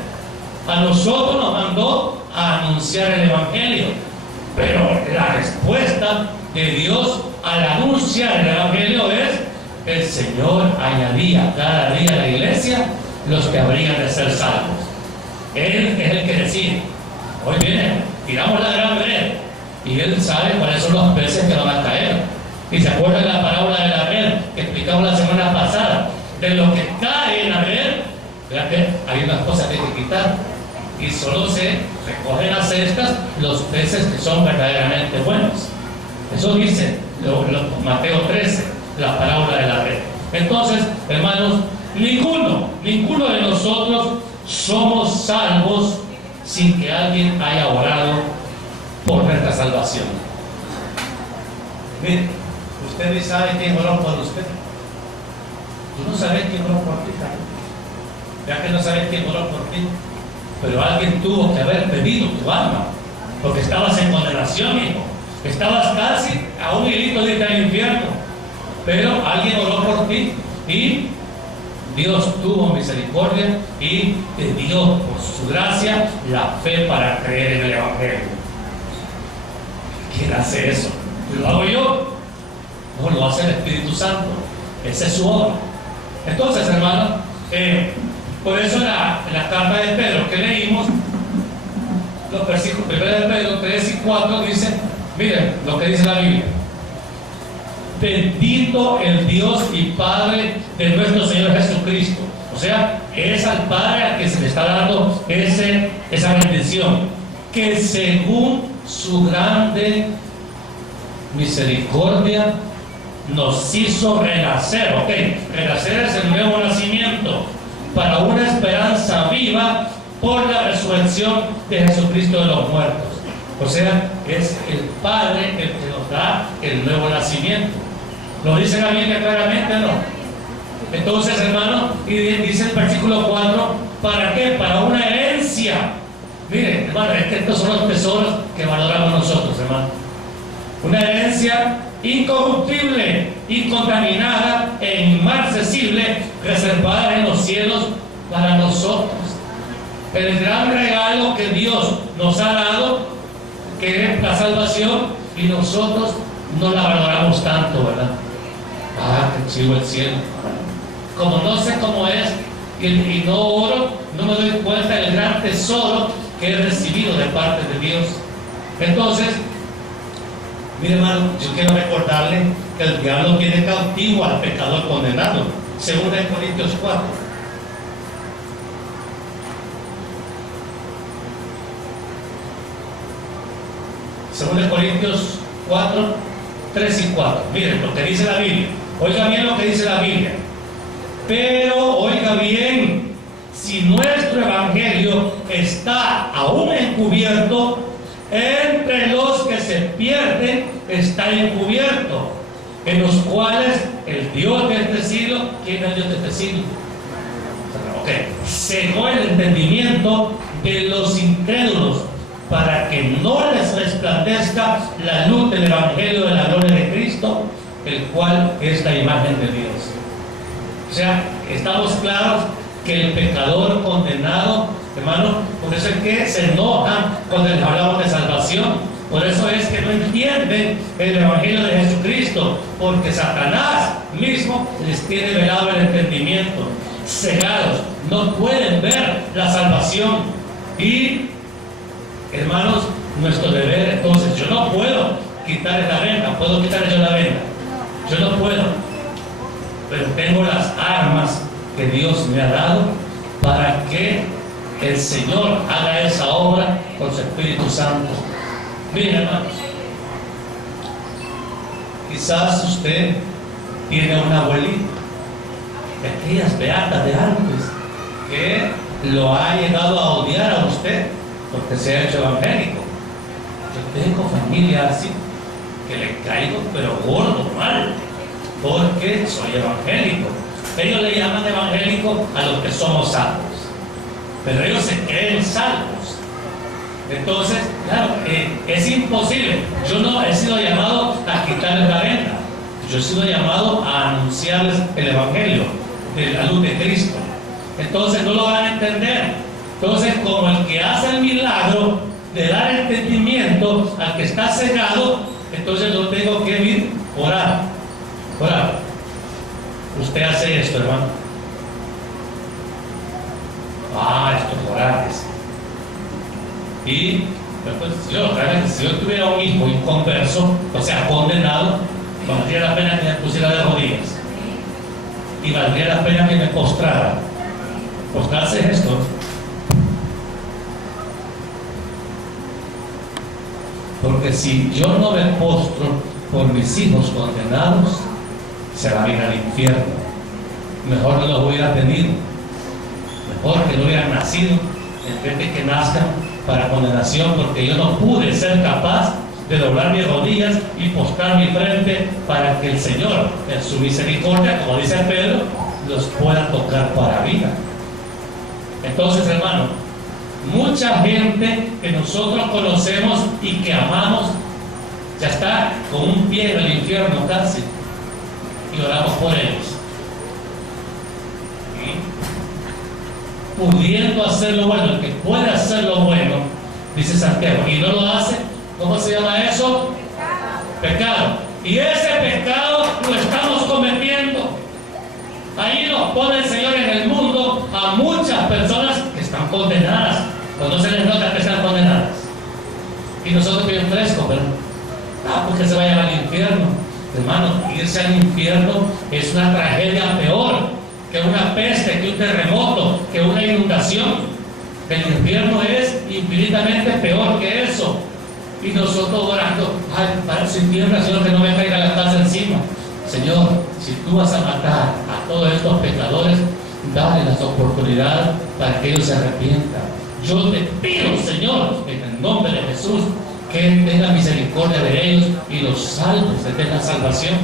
A nosotros nos mandó a anunciar el Evangelio, pero la respuesta de Dios al anunciar el Evangelio es: el Señor añadía cada día a la iglesia los que habrían de ser salvos. Él es el que decide: hoy viene, tiramos la gran red, y Él sabe cuáles son los peces que van a caer. Y se acuerdan de la parábola de la red que explicamos la semana pasada, de lo que cae en la red. Vean que hay unas cosas que hay que quitar, y solo se recogen las cestas los peces que son verdaderamente buenos. Eso dice Mateo 13, la parábola de la red. Entonces, hermanos, ninguno de nosotros somos salvos sin que alguien haya orado por nuestra salvación. Mire, usted ni sabe quién oró por usted. Tú no sabes quién oró por ti, ya que no sabes quién oró por ti, pero alguien tuvo que haber pedido tu alma, porque estabas en condenación, hijo. Estabas casi a un hilito de irte al infierno, pero alguien oró por ti y Dios tuvo misericordia y te dio por su gracia la fe para creer en el Evangelio. ¿Quién hace eso? ¿Lo hago yo? No, lo hace el Espíritu Santo. Esa es su obra. Entonces, hermano, por eso en la carta de Pedro que leímos, los versículos 1 de Pedro 3 y 4 dice: miren lo que dice la Biblia: bendito el Dios y Padre de nuestro Señor Jesucristo. O sea, es al Padre al que se le está dando esa bendición, que según su grande misericordia nos hizo renacer. Renacer es el nuevo nacimiento, para una esperanza viva por la resurrección de Jesucristo de los muertos. O sea, es el Padre el que nos da el nuevo nacimiento. ¿Lo dice la Biblia claramente o no? Entonces, hermano, y dice el versículo 4, ¿para qué? Para una herencia. Miren, hermano, es que estos son los tesoros que valoramos nosotros, hermano. Una herencia incorruptible, incontaminada e inmarcesible, reservada en los cielos para nosotros. El gran regalo que Dios nos ha dado, que es la salvación, y nosotros no la valoramos tanto, ¿verdad? Que chivo el cielo. Como no sé cómo es y no oro, no me doy cuenta del gran tesoro que he recibido de parte de Dios. Entonces, mire, hermano, yo quiero recordarle que el diablo tiene cautivo al pecador condenado, según en Corintios 4. Según en Corintios 4, 3 y 4. Miren lo que dice la Biblia. Oiga bien lo que dice la Biblia. Pero, oiga bien, si nuestro evangelio está aún encubierto, entre los que se pierden está encubierto, en los cuales el Dios de este siglo, ¿quién es el Dios de este siglo? Cegó el entendimiento de los incrédulos para que no les resplandezca la luz del Evangelio de la gloria de Cristo, el cual es la imagen de Dios. O sea, estamos claros que el pecador condenado, hermano, por eso es que se enojan cuando les hablamos de salvación. Por eso es que no entienden el Evangelio de Jesucristo, porque Satanás mismo les tiene velado el entendimiento, cegados, no pueden ver la salvación. Y, hermanos, nuestro deber entonces, yo no puedo quitarle la venda, puedo quitarle yo la venda, yo no puedo, pero tengo las armas que Dios me ha dado para que el Señor haga esa obra con su Espíritu Santo. Miren, hermanos, quizás usted tiene una abuelita, aquellas beatas de antes, que lo ha llegado a odiar a usted porque se ha hecho evangélico. Yo tengo familia así, que le caigo pero gordo, mal, porque soy evangélico. Ellos le llaman evangélico a los que somos salvos, pero ellos se creen salvos. Entonces, claro, es imposible. Yo no he sido llamado a quitarles la venda, yo he sido llamado a anunciarles el evangelio de la luz de Cristo. Entonces no lo van a entender. Entonces, como el que hace el milagro de dar entendimiento al que está cegado, entonces yo tengo que ir orar. Usted hace esto, hermano. Esto es orar. Y pues, si yo tuviera un hijo inconverso, o sea, condenado, valdría la pena que me pusiera de rodillas. Y valdría la pena que me postrara. Postrarse es esto. Porque si yo no me postro por mis hijos condenados, se van a ir al infierno. Mejor no los hubiera tenido. Mejor que no hubieran nacido en vez de que nazcan para condenación, porque yo no pude ser capaz de doblar mis rodillas y postrar mi frente para que el Señor, en su misericordia, como dice Pedro, los pueda tocar para vida. Entonces, hermano, mucha gente que nosotros conocemos y que amamos ya está con un pie en el infierno casi, y oramos por ellos. Pudiendo hacer lo bueno, el que puede hacer lo bueno, dice Santiago, y no lo hace, ¿cómo se llama eso? Pecado. Y ese pecado lo estamos cometiendo. Ahí nos pone el Señor en el mundo a muchas personas que están condenadas, o no se les nota que están condenadas. Y nosotros bien frescos, ¿verdad? Porque se vayan al infierno. Hermano, irse al infierno es una tragedia peor que una peste, que un terremoto, que una inundación. El infierno es infinitamente peor que eso. Y nosotros orando, para sin tierra, Señor, que no me caiga la casa encima. Señor, si tú vas a matar a todos estos pecadores, dale las oportunidades para que ellos se arrepientan. Yo te pido, Señor, en el nombre de Jesús, que tenga misericordia de ellos y los salves, que tengan salvación.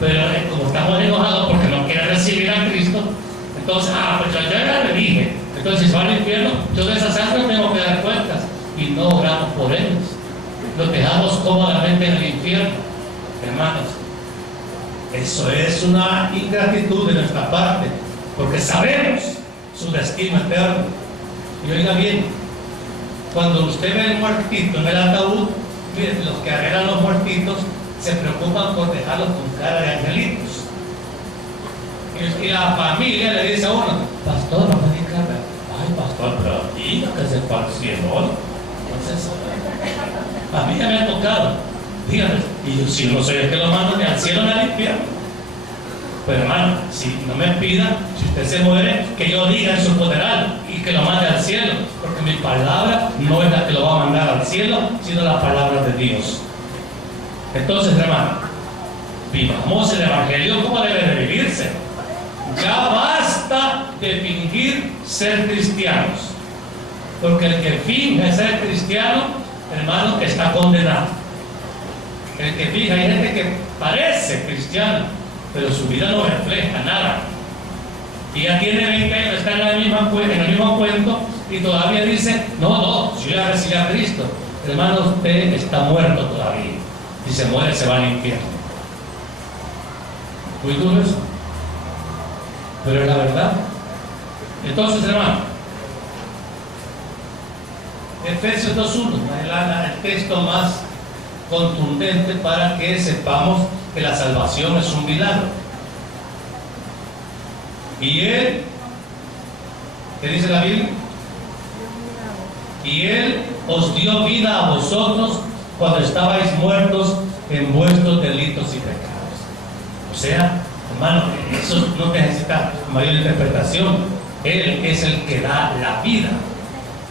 Pero como estamos enojados porque no quieren recibir a Cristo, entonces, pues yo ya le dije, entonces si se va al infierno, yo de esa sangre tengo que dar cuentas, y no oramos por ellos, los dejamos cómodamente en el infierno. Hermanos, eso es una ingratitud de nuestra parte, porque sabemos su destino eterno. Y oiga bien, cuando usted ve el muertito en el ataúd, miren, los que arreglan los muertitos se preocupan por dejarlos con cara de angelitos. Y la familia le dice a uno, pastor, no me diga, ay pastor, pero diga que se fue al cielo. Entonces, a mí ya me ha tocado, díganme, y yo si no soy el que lo mando ni al cielo ni al infierno. Pero hermano, si no me pida, si usted se muere, que yo diga en su funeral y que lo mande al cielo, porque mi palabra no es la que lo va a mandar al cielo, sino la palabra de Dios. Entonces, hermano, vivamos el evangelio como debe de vivirse. Ya basta de fingir ser cristianos. Porque el que finge ser cristiano, hermano, está condenado. El que finge, hay gente que parece cristiana, pero su vida no refleja nada. Y ya tiene 20 años, está en el mismo cuento y todavía dice, no, si yo ya recibí a Cristo. Hermano, usted está muerto todavía. Si se muere, se va al infierno. Muy duro eso, pero es la verdad. Entonces, hermano, Efesios 2:1 es el texto más contundente para que sepamos que la salvación es un milagro. Y Él, ¿qué dice la Biblia? Y Él os dio vida a vosotros cuando estabais muertos en vuestros delitos y pecados. O sea, hermano, eso no necesita mayor interpretación. Él es el que da la vida.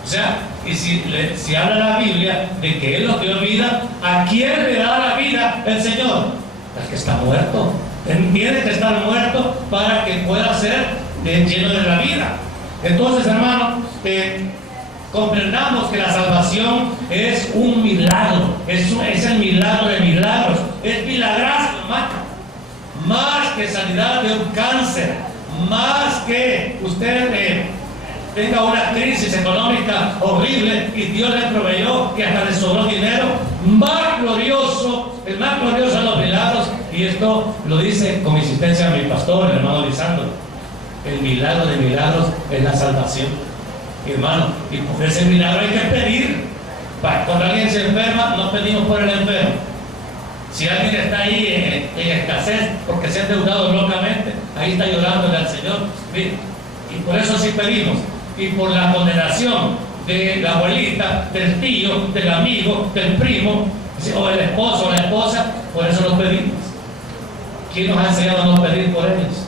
O sea, y si habla la Biblia de que Él nos dio vida, ¿a quién le da la vida? El Señor. Al que está muerto. Él tiene que estar muerto para que pueda ser lleno de la vida. Entonces, hermano, comprendamos que la salvación es un milagro. Es el milagro de milagros. Es milagroso, hermano. Más que sanidad de un cáncer, más que usted tenga una crisis económica horrible y Dios le proveyó y hasta le sobró dinero, más glorioso, el más glorioso de los milagros, y esto lo dice con insistencia mi pastor, el hermano Lisandro, el milagro de milagros es la salvación, hermano, y por ese milagro hay que pedir. Cuando alguien se enferma, no pedimos por el enfermo. Si alguien está ahí en escasez porque se ha endeudado locamente, ahí está llorándole al Señor. Y por eso sí pedimos. Y por la condenación de la abuelita, del tío, del amigo, del primo, o el esposo o la esposa, por eso los pedimos. ¿Quién nos ha enseñado a no pedir por ellos?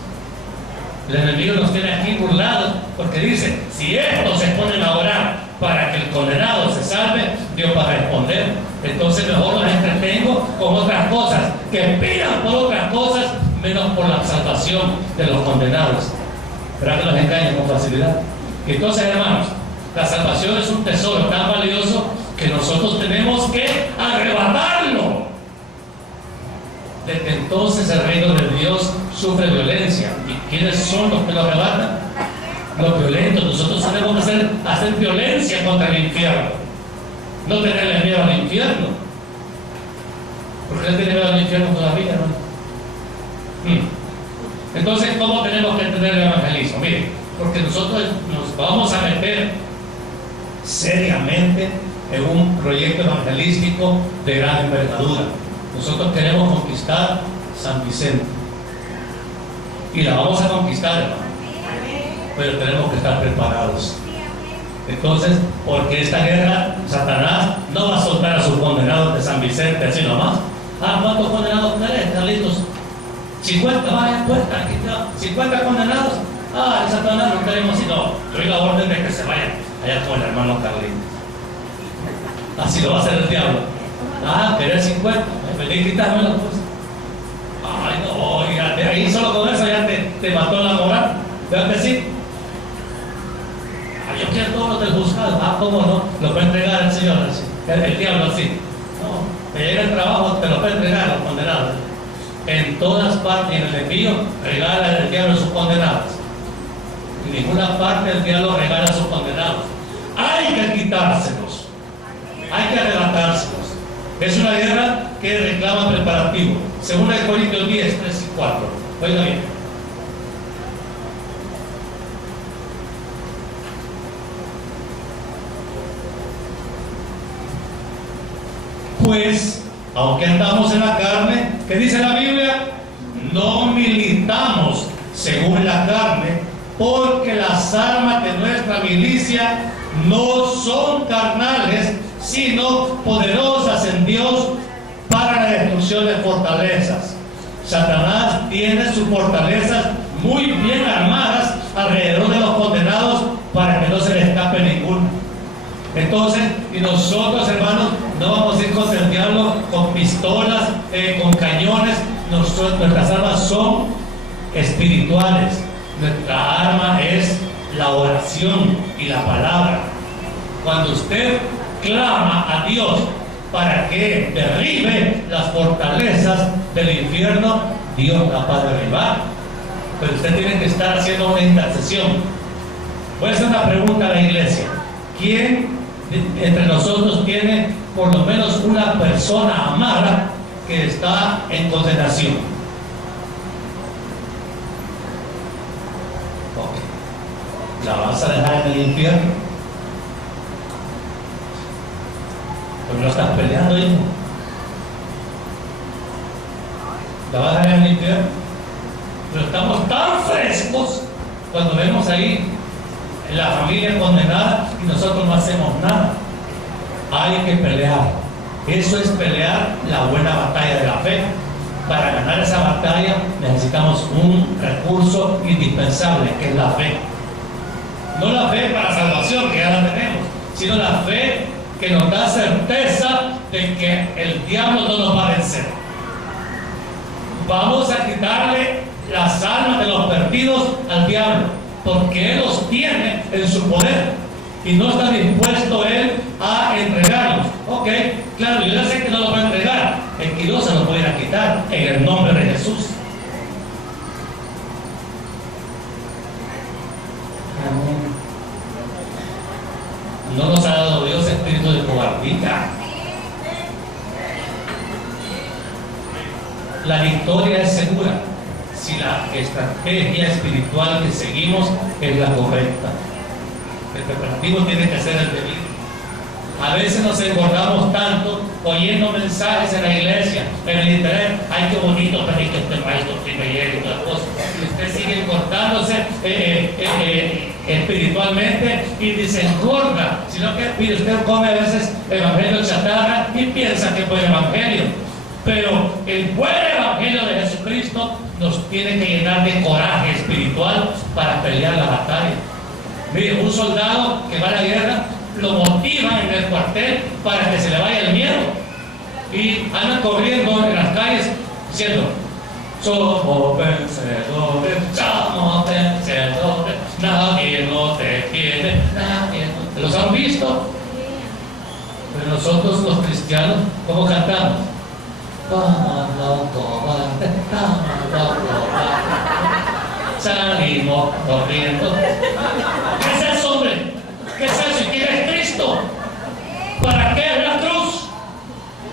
El enemigo nos tiene aquí burlados porque dice, si estos se ponen a orar para que el condenado se salve, Dios va a responder. Entonces mejor los entretengo con otras cosas, que pidan por otras cosas, menos por la salvación de los condenados. ¿Verdad que los engañan con facilidad? Entonces, hermanos, la salvación es un tesoro tan valioso que nosotros tenemos que arrebatarlo. Desde entonces el reino de Dios sufre violencia. ¿Y quiénes son los que lo arrebatan? Los violentos. Nosotros tenemos que hacer violencia contra el infierno. No tenerle miedo al infierno. ¿Por qué le tiene miedo al infierno todavía, no? Entonces, ¿cómo tenemos que entender el evangelismo? Mire, porque nosotros nos vamos a meter seriamente en un proyecto evangelístico de gran envergadura. Nosotros queremos conquistar San Vicente. Y la vamos a conquistar, hermano. Pero tenemos que estar preparados. Entonces, porque esta guerra, Satanás no va a soltar a sus condenados de San Vicente así nomás. ¿Cuántos condenados querés, Carlitos? 50, vaya, pues, aquí está. 50 condenados. Satanás no queremos sino. Doy la orden de que se vayan allá con el hermano Carlitos. Así lo va a hacer el diablo. ¿Querés 50? Feliz, quitármelo, pues. Ay, no, fíjate, ahí solo con eso ya te mató la moral. ¿Verdad que sí? Yo quiero todos los del juzgado. ¿Cómo no? Lo puede entregar el Señor así. El diablo así. No, te llega el trabajo, te lo puede entregar a los condenados. En todas partes, en el envío, regala el diablo a sus condenados. En ninguna parte el diablo regala a sus condenados. Hay que quitárselos. Hay que arrebatárselos. Es una guerra que reclama preparativo. Según el Corintios 10, 3 y 4. Oiga bien. Pues, aunque andamos en la carne, ¿qué dice la Biblia? No militamos según la carne, porque las armas de nuestra milicia no son carnales, sino poderosas en Dios para la destrucción de fortalezas. Satanás tiene sus fortalezas muy bien armadas alrededor de los condenados para que no se les escape ninguna. Entonces, y nosotros, hermanos, no vamos a ir contra el diablo con pistolas, con cañones. Nuestras armas son espirituales. Nuestra arma es la oración y la palabra. Cuando usted clama a Dios para que derribe las fortalezas del infierno, Dios la va a derribar. Pero usted tiene que estar haciendo una intercesión. Voy a hacer una pregunta a la iglesia. ¿Quién entre nosotros tiene por lo menos una persona amada que está en condenación? Ok. ¿La vas a dejar en el infierno? Pero no estás peleando, hijo. ¿La vas a dejar en el infierno? Pero estamos tan frescos cuando vemos ahí la familia condenada y nosotros no hacemos nada. Hay que pelear. Eso es pelear la buena batalla de la fe. Para ganar esa batalla necesitamos un recurso indispensable, que es la fe. No la fe para salvación, que ya la tenemos, sino la fe que nos da certeza de que el diablo no nos va a vencer. Vamos a quitarle las almas de los perdidos al diablo, porque él los tiene en su poder y no está dispuesto él a entregarlos. Ok, claro, yo ya sé que no los va a entregar, el que Dios se los puede ir a quitar en el nombre de Jesús. No nos ha dado Dios espíritu de cobardía. La victoria es segura si la estrategia espiritual que seguimos es la correcta. El preparativo tiene que ser el debido. A veces nos engordamos tanto oyendo mensajes en la iglesia, en el internet. Ay, qué bonito, pero que este maestro y todas las cosas. Y usted sigue engordándose espiritualmente y desengorda. Sino que mire, usted come a veces evangelio chatarra y piensa que es buen evangelio. Pero el buen evangelio de Jesucristo nos tiene que llenar de coraje espiritual para pelear la batalla. Mire, un soldado que va a la guerra lo motivan en el cuartel para que se le vaya el miedo y andan corriendo en las calles diciendo: somos vencedores, nadie nos detiene, nadie nos... ¿Los han visto? Pero nosotros los cristianos, ¿cómo cantamos? Salimos corriendo. ¿Qué es eso, hombre? ¿Qué es eso? ¿Y quién es Cristo? ¿Para qué es la cruz?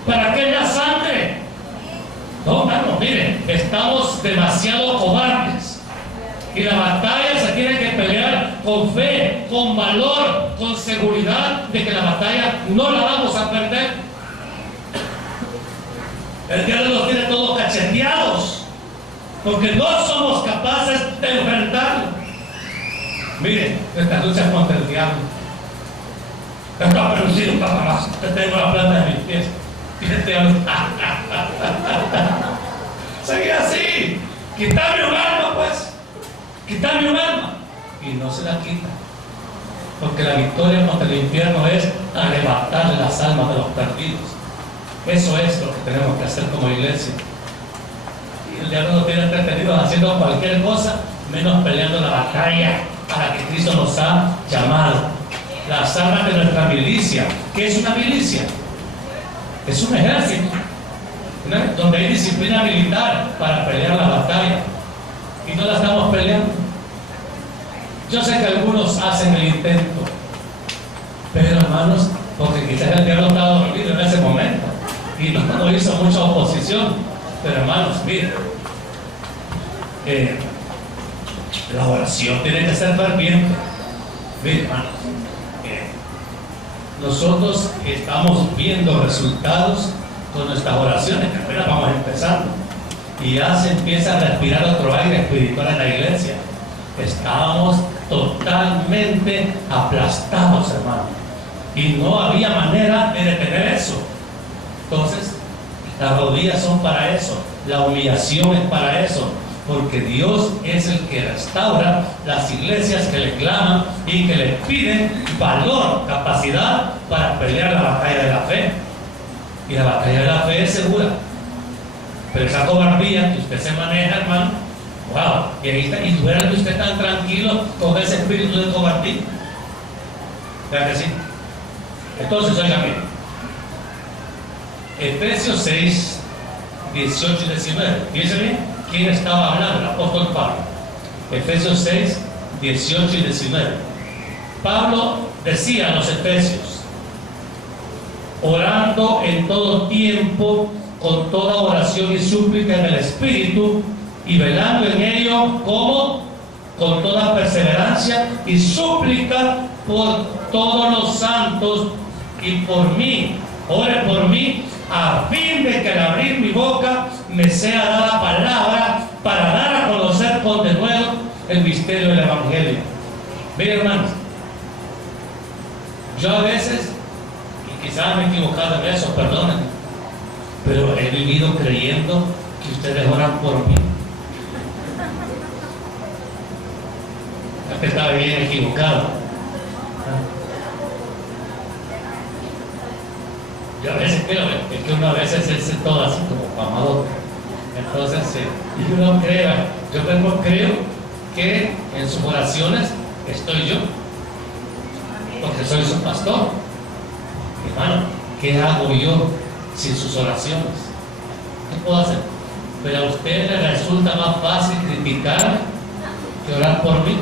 ¿Para qué es la sangre? No, hermano, miren, estamos demasiado cobardes. Y la batalla se tiene que pelear con fe, con valor, con seguridad de que la batalla no la vamos a perder. El diablo nos tiene todos cacheteados porque no somos capaces de enfrentarlo. Miren, esta lucha contra el diablo está produciendo un papagazo. Te tengo la planta de mis pies y el diablo seguir así. Quitarme un alma, pues. Quitarme un alma. Y no se la quita, porque la victoria contra el infierno es arrebatarle las almas de los perdidos. Eso es lo que tenemos que hacer como iglesia. Y el diablo nos tiene entretenidos haciendo cualquier cosa menos peleando la batalla para que Cristo nos ha llamado. Las armas de nuestra milicia. ¿Qué es una milicia? Es un ejército, ¿no? Donde hay disciplina militar para pelear la batalla y no la estamos peleando. Yo sé que algunos hacen el intento, pero hermanos, porque quizás el diablo estaba dormido en ese momento y no hizo mucha oposición. Pero hermanos, miren, la oración tiene que ser ferviente. Miren, hermanos, nosotros estamos viendo resultados con nuestras oraciones, que apenas vamos empezando, y ya se empieza a respirar otro aire espiritual en la iglesia. Estábamos totalmente aplastados, hermano, y no había manera de detener eso. Entonces, las rodillas son para eso, la humillación es para eso, porque Dios es el que restaura las iglesias que le claman y que le piden valor, capacidad para pelear la batalla de la fe. Y la batalla de la fe es segura. Pero esa cobardía que usted se maneja, hermano, wow, y ahí está, y fuera que usted tan tranquilo con ese espíritu de cobardía. ¿Verdad que sí? Entonces, oigan bien, Efesios 6, 18 y 19. Fíjense bien, ¿quién estaba hablando? El apóstol Pablo. Efesios 6, 18 y 19. Pablo decía a los efesios: orando en todo tiempo, con toda oración y súplica en el Espíritu, y velando en ello, como con toda perseverancia y súplica por todos los santos y por mí. Ore por mí, a fin de que al abrir mi boca me sea dada palabra para dar a conocer con denuedo el misterio del Evangelio. Miren, hermanos, yo a veces, y quizás me he equivocado en eso, perdónenme, pero he vivido creyendo que ustedes oran por mí. Es que estaba bien equivocado. Yo a veces creo que uno a veces es todo así como amador. Entonces, y uno crea, yo mismo creo que en sus oraciones estoy yo, porque soy su pastor. Hermano, ¿qué hago yo sin sus oraciones? ¿Qué puedo hacer? Pero a usted le resulta más fácil criticar que orar por mí.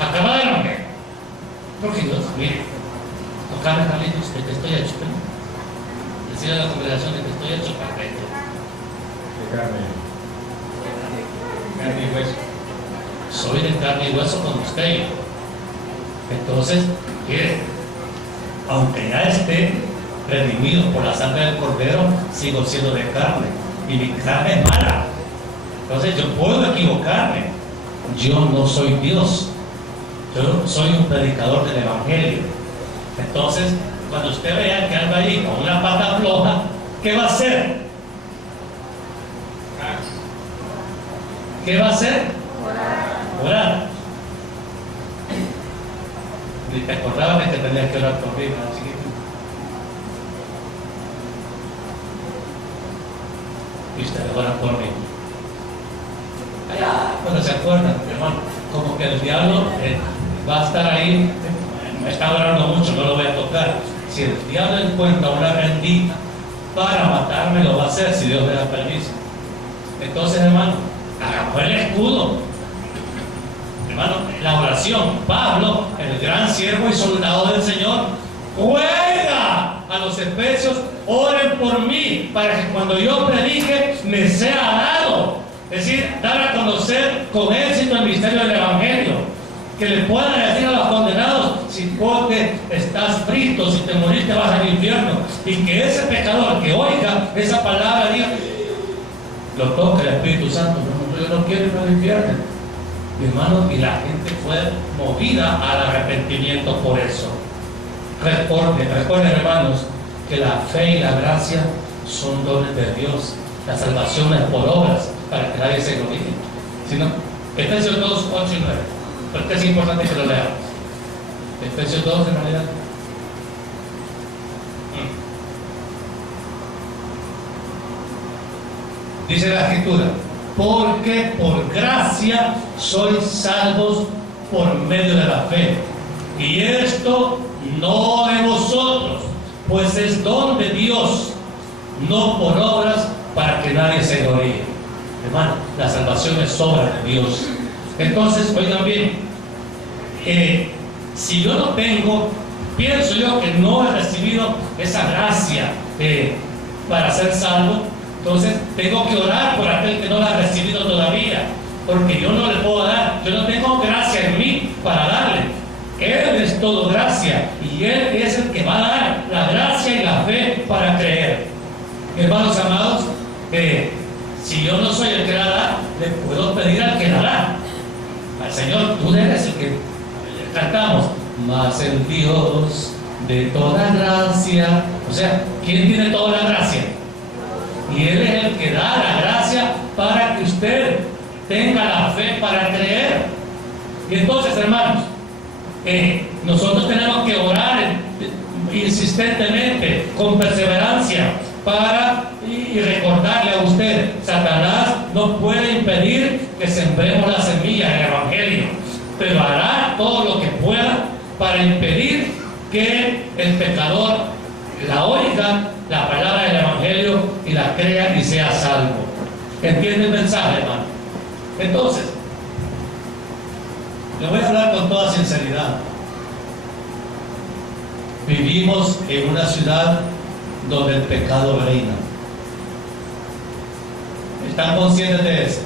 Acabaron. Porque Dios, mire, tocarme, Carlitos, de que estoy hecho. Decirle a la congregación de que estoy hecho perfecto. De carne y hueso. Soy de carne y hueso con usted. Entonces, mire, aunque ya esté redimido por la sangre del Cordero, sigo siendo de carne. Y mi carne es mala. Entonces yo puedo equivocarme. Yo no soy Dios. Yo soy un predicador del Evangelio. Entonces, cuando usted vea que anda ahí con una pata floja, ¿qué va a hacer? ¿Qué va a hacer? Orar. Ni te acordabas de que tenías que orar por mí, ¿no, chiquito? Y ustedes oran por mí. Allá, cuando se acuerdan, hermano, como que el diablo va a estar ahí. Me está orando mucho, no lo voy a tocar. Si el diablo encuentra una bendita para matarme, lo va a hacer si Dios me da permiso. Entonces, hermano, agarró el escudo. Hermano, la oración. Pablo, el gran siervo y soldado del Señor, juega a los efesios: oren por mí para que cuando yo predique me sea dado. Es decir, dar a conocer con éxito el misterio del Evangelio. Que le puedan decir a los condenados: si porque estás frito, si te moriste vas al infierno. Y que ese pecador que oiga esa palabra diga: lo toque el Espíritu Santo. No, yo no quiero ir al infierno. Mi hermano, y la gente fue movida al arrepentimiento por eso. Recuerden, hermanos, que la fe y la gracia son dones de Dios. La salvación es por obras, para que nadie se gloríe. Sino, Efesios 2, 8 y 9. Porque es importante que lo leamos. Efesios 2, en realidad. Dice la Escritura: porque por gracia sois salvos por medio de la fe. Y esto no de vosotros, pues es don de Dios, no por obras, para que nadie se gloríe. Hermano, la salvación es obra de Dios. Entonces, oigan bien, si yo no tengo, pienso yo que no he recibido esa gracia para ser salvo, entonces tengo que orar por aquel que no la ha recibido todavía, porque yo no le puedo dar, yo no tengo gracia en mí para darle. Él es todo gracia y Él es el que va a dar la gracia y la fe para creer. Hermanos amados, si yo no soy el que la da, le puedo pedir al que la da. Al Señor, tú eres el que cantamos: mas el Dios de toda gracia. O sea, ¿quién tiene toda la gracia? Y Él es el que da la gracia para que usted tenga la fe para creer. Y entonces, hermanos, nosotros tenemos que orar insistentemente, con perseverancia, y recordarle a usted: Satanás no puede impedir que sembremos la semilla del Evangelio, pero hará todo lo que pueda para impedir que el pecador la oiga, la palabra del Evangelio, y la crea y sea salvo. ¿Entiende el mensaje, hermano? Entonces, le voy a hablar con toda sinceridad. Vivimos en una ciudad donde el pecado reina. ¿Están conscientes de eso?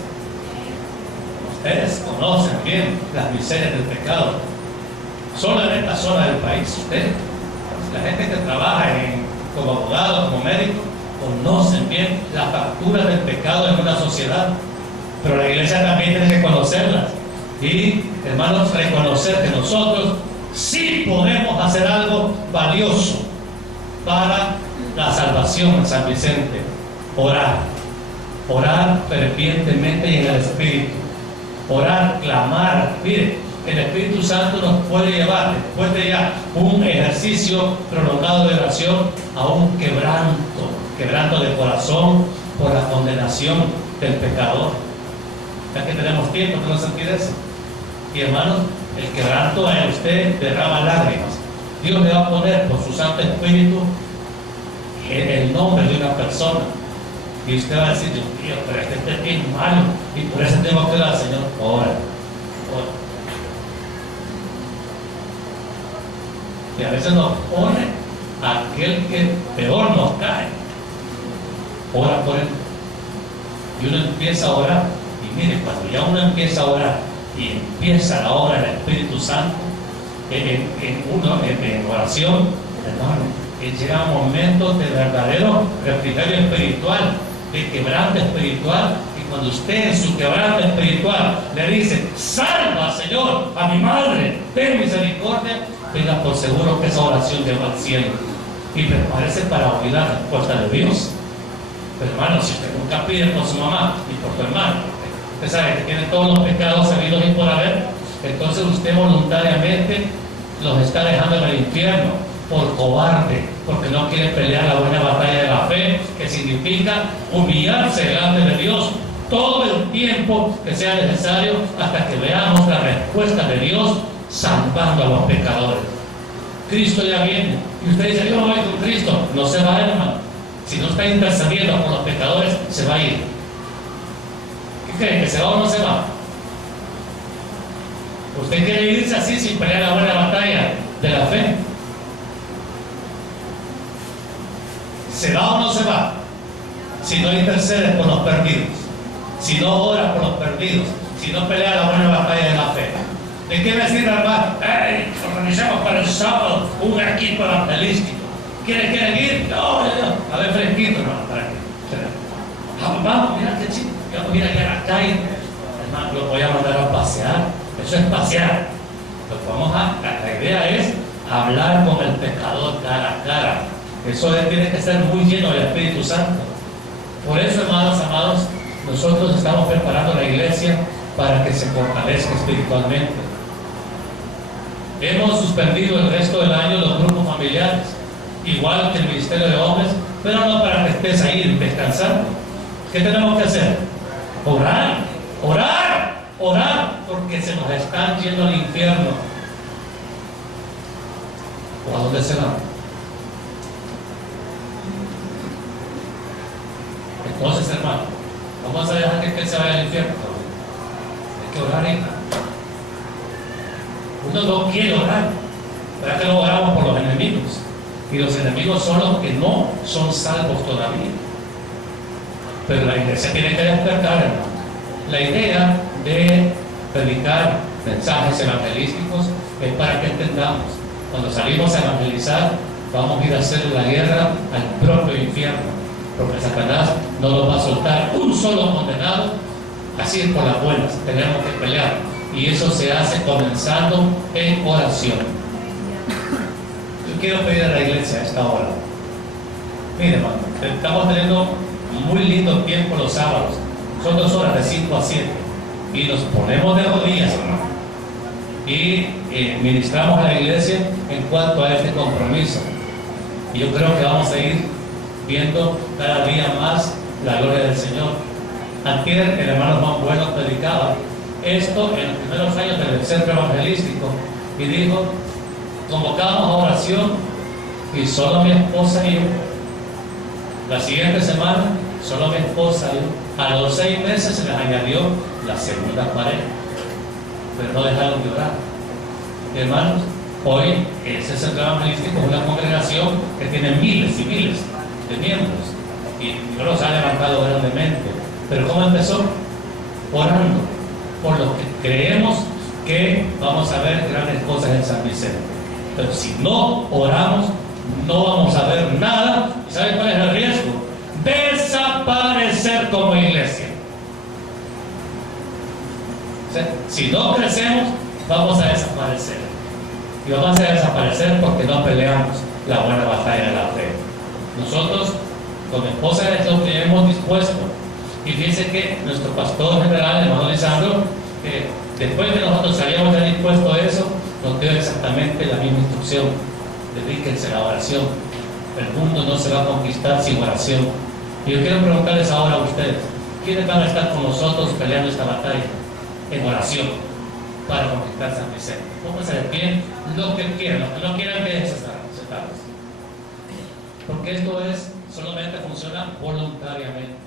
Ustedes conocen bien las miserias del pecado. Solo en esta zona del país, ustedes, la gente que trabaja como abogado, como médico, conocen bien las facturas del pecado en una sociedad. Pero la iglesia también tiene que conocerlas. Y, hermanos, reconocer que nosotros sí podemos hacer algo valioso para la salvación en San Vicente. Orar fervientemente y en el Espíritu. Orar, clamar. Mire, el Espíritu Santo nos puede llevar, después de ya un ejercicio prolongado de oración, a un quebranto de corazón por la condenación del pecador. Ya que tenemos tiempo de no sentir eso. Y hermanos, el quebranto en usted derrama lágrimas. Dios le va a poner por su Santo Espíritu el nombre de una persona. Y usted va a decir: Dios mío, pero este es bien malo, y por eso tengo que orar. Señor, ora. Y a veces nos pone aquel que peor nos cae. Ora por él. Y uno empieza a orar. Y mire, cuando ya uno empieza a orar y empieza la obra del Espíritu Santo en oración, hermano, llegan momentos de verdadero refrigerio espiritual, de quebranto espiritual. Y cuando usted en su quebranto espiritual le dice: salva, Señor, a mi madre, ten misericordia, tenga por seguro que esa oración lleva al cielo y prepárese para oír la respuesta de Dios. Pero hermano, si usted nunca pide por su mamá y por tu hermano, usted sabe que tiene todos los pecados sabidos y por haber, entonces usted voluntariamente los está dejando en el infierno por cobarde, porque no quiere pelear la buena batalla de la fe, que significa humillarse delante de Dios todo el tiempo que sea necesario hasta que veamos la respuesta de Dios salvando a los pecadores. Cristo ya viene y usted dice: yo no voy con Cristo. No se va, hermano. Si no está intercediendo por los pecadores, se va a ir. ¿Qué creen? ¿Que se va o no se va? ¿Usted quiere irse así sin pelear la buena batalla de la fe? ¿Se va o no se va? Si no intercede por los perdidos, si no ora por los perdidos, si no pelea la buena batalla de la fe. ¿De qué me sirve, hermano? ¡Hey! Organizamos para el sábado un equipo evangelístico. ¿Quieren ir? No. A ver, fresquito, hermano, para que. Vamos, mira qué chico. Mira que a la calle. Hermano, lo voy a mandar a pasear. Eso es pasear. La idea es hablar con el pecador cara a cara. Eso tiene que ser muy lleno del Espíritu Santo. Por eso, hermanos amados, nosotros estamos preparando la iglesia para que se fortalezca espiritualmente. Hemos suspendido el resto del año los grupos familiares, igual que el ministerio de hombres, pero no para que estés ahí descansando. ¿Qué tenemos que hacer? Orar, porque se nos están yendo al infierno. ¿O a dónde se van? Entonces, hermano, vamos a dejar que él se vaya al infierno. Hay que orar ahí. Uno no quiere orar. ¿Verdad que no oramos por los enemigos? Y los enemigos son los que no son salvos todavía. Pero la iglesia tiene que despertar, hermano. La idea de predicar mensajes evangelísticos es para que entendamos: cuando salimos a evangelizar, vamos a ir a hacer la guerra al propio infierno. Porque Satanás no nos va a soltar un solo condenado así por las buenas. Tenemos que pelear, y eso se hace comenzando en oración. Yo quiero pedir a la iglesia a esta hora. Mire, hermano, estamos teniendo muy lindo tiempo los sábados. Son 2 horas de 5 a 7 y nos ponemos de rodillas, hermano, y ministramos a la iglesia en cuanto a este compromiso. Y yo creo que vamos a ir viendo cada día más la gloria del Señor. Antier el hermano Juan Bueno predicaba esto en los primeros años del centro evangelístico y dijo: convocábamos a oración y solo mi esposa y yo. La siguiente semana, solo mi esposa y yo. A los 6 meses se les añadió la segunda pareja, pero no dejaron de orar. Hermanos, hoy ese es el trabajo místico, una congregación que tiene miles y miles de miembros y Dios los ha levantado grandemente. Pero ¿cómo empezó? Orando por lo que creemos que vamos a ver grandes cosas en San Vicente. Pero si no oramos, no vamos a ver nada. ¿Y saben cuál es el riesgo? Desaparecer como iglesia. O sea, si no crecemos, vamos a desaparecer. Y vamos a desaparecer porque no peleamos la buena batalla de la fe. Nosotros, con mi esposa, es lo que hemos dispuesto. Y fíjense que nuestro pastor general, el hermano Lisandro, después de nosotros hayamos ya dispuesto a eso, nos dio exactamente la misma instrucción: dedíquense a la oración. El mundo no se va a conquistar sin oración. Y yo quiero preguntarles ahora a ustedes, ¿quiénes van a estar con nosotros peleando esta batalla en oración para conquistar San Vicente? Pónganse de pie, lo que quieran, los que no quieran, quédense sentados. Porque esto solamente funciona voluntariamente.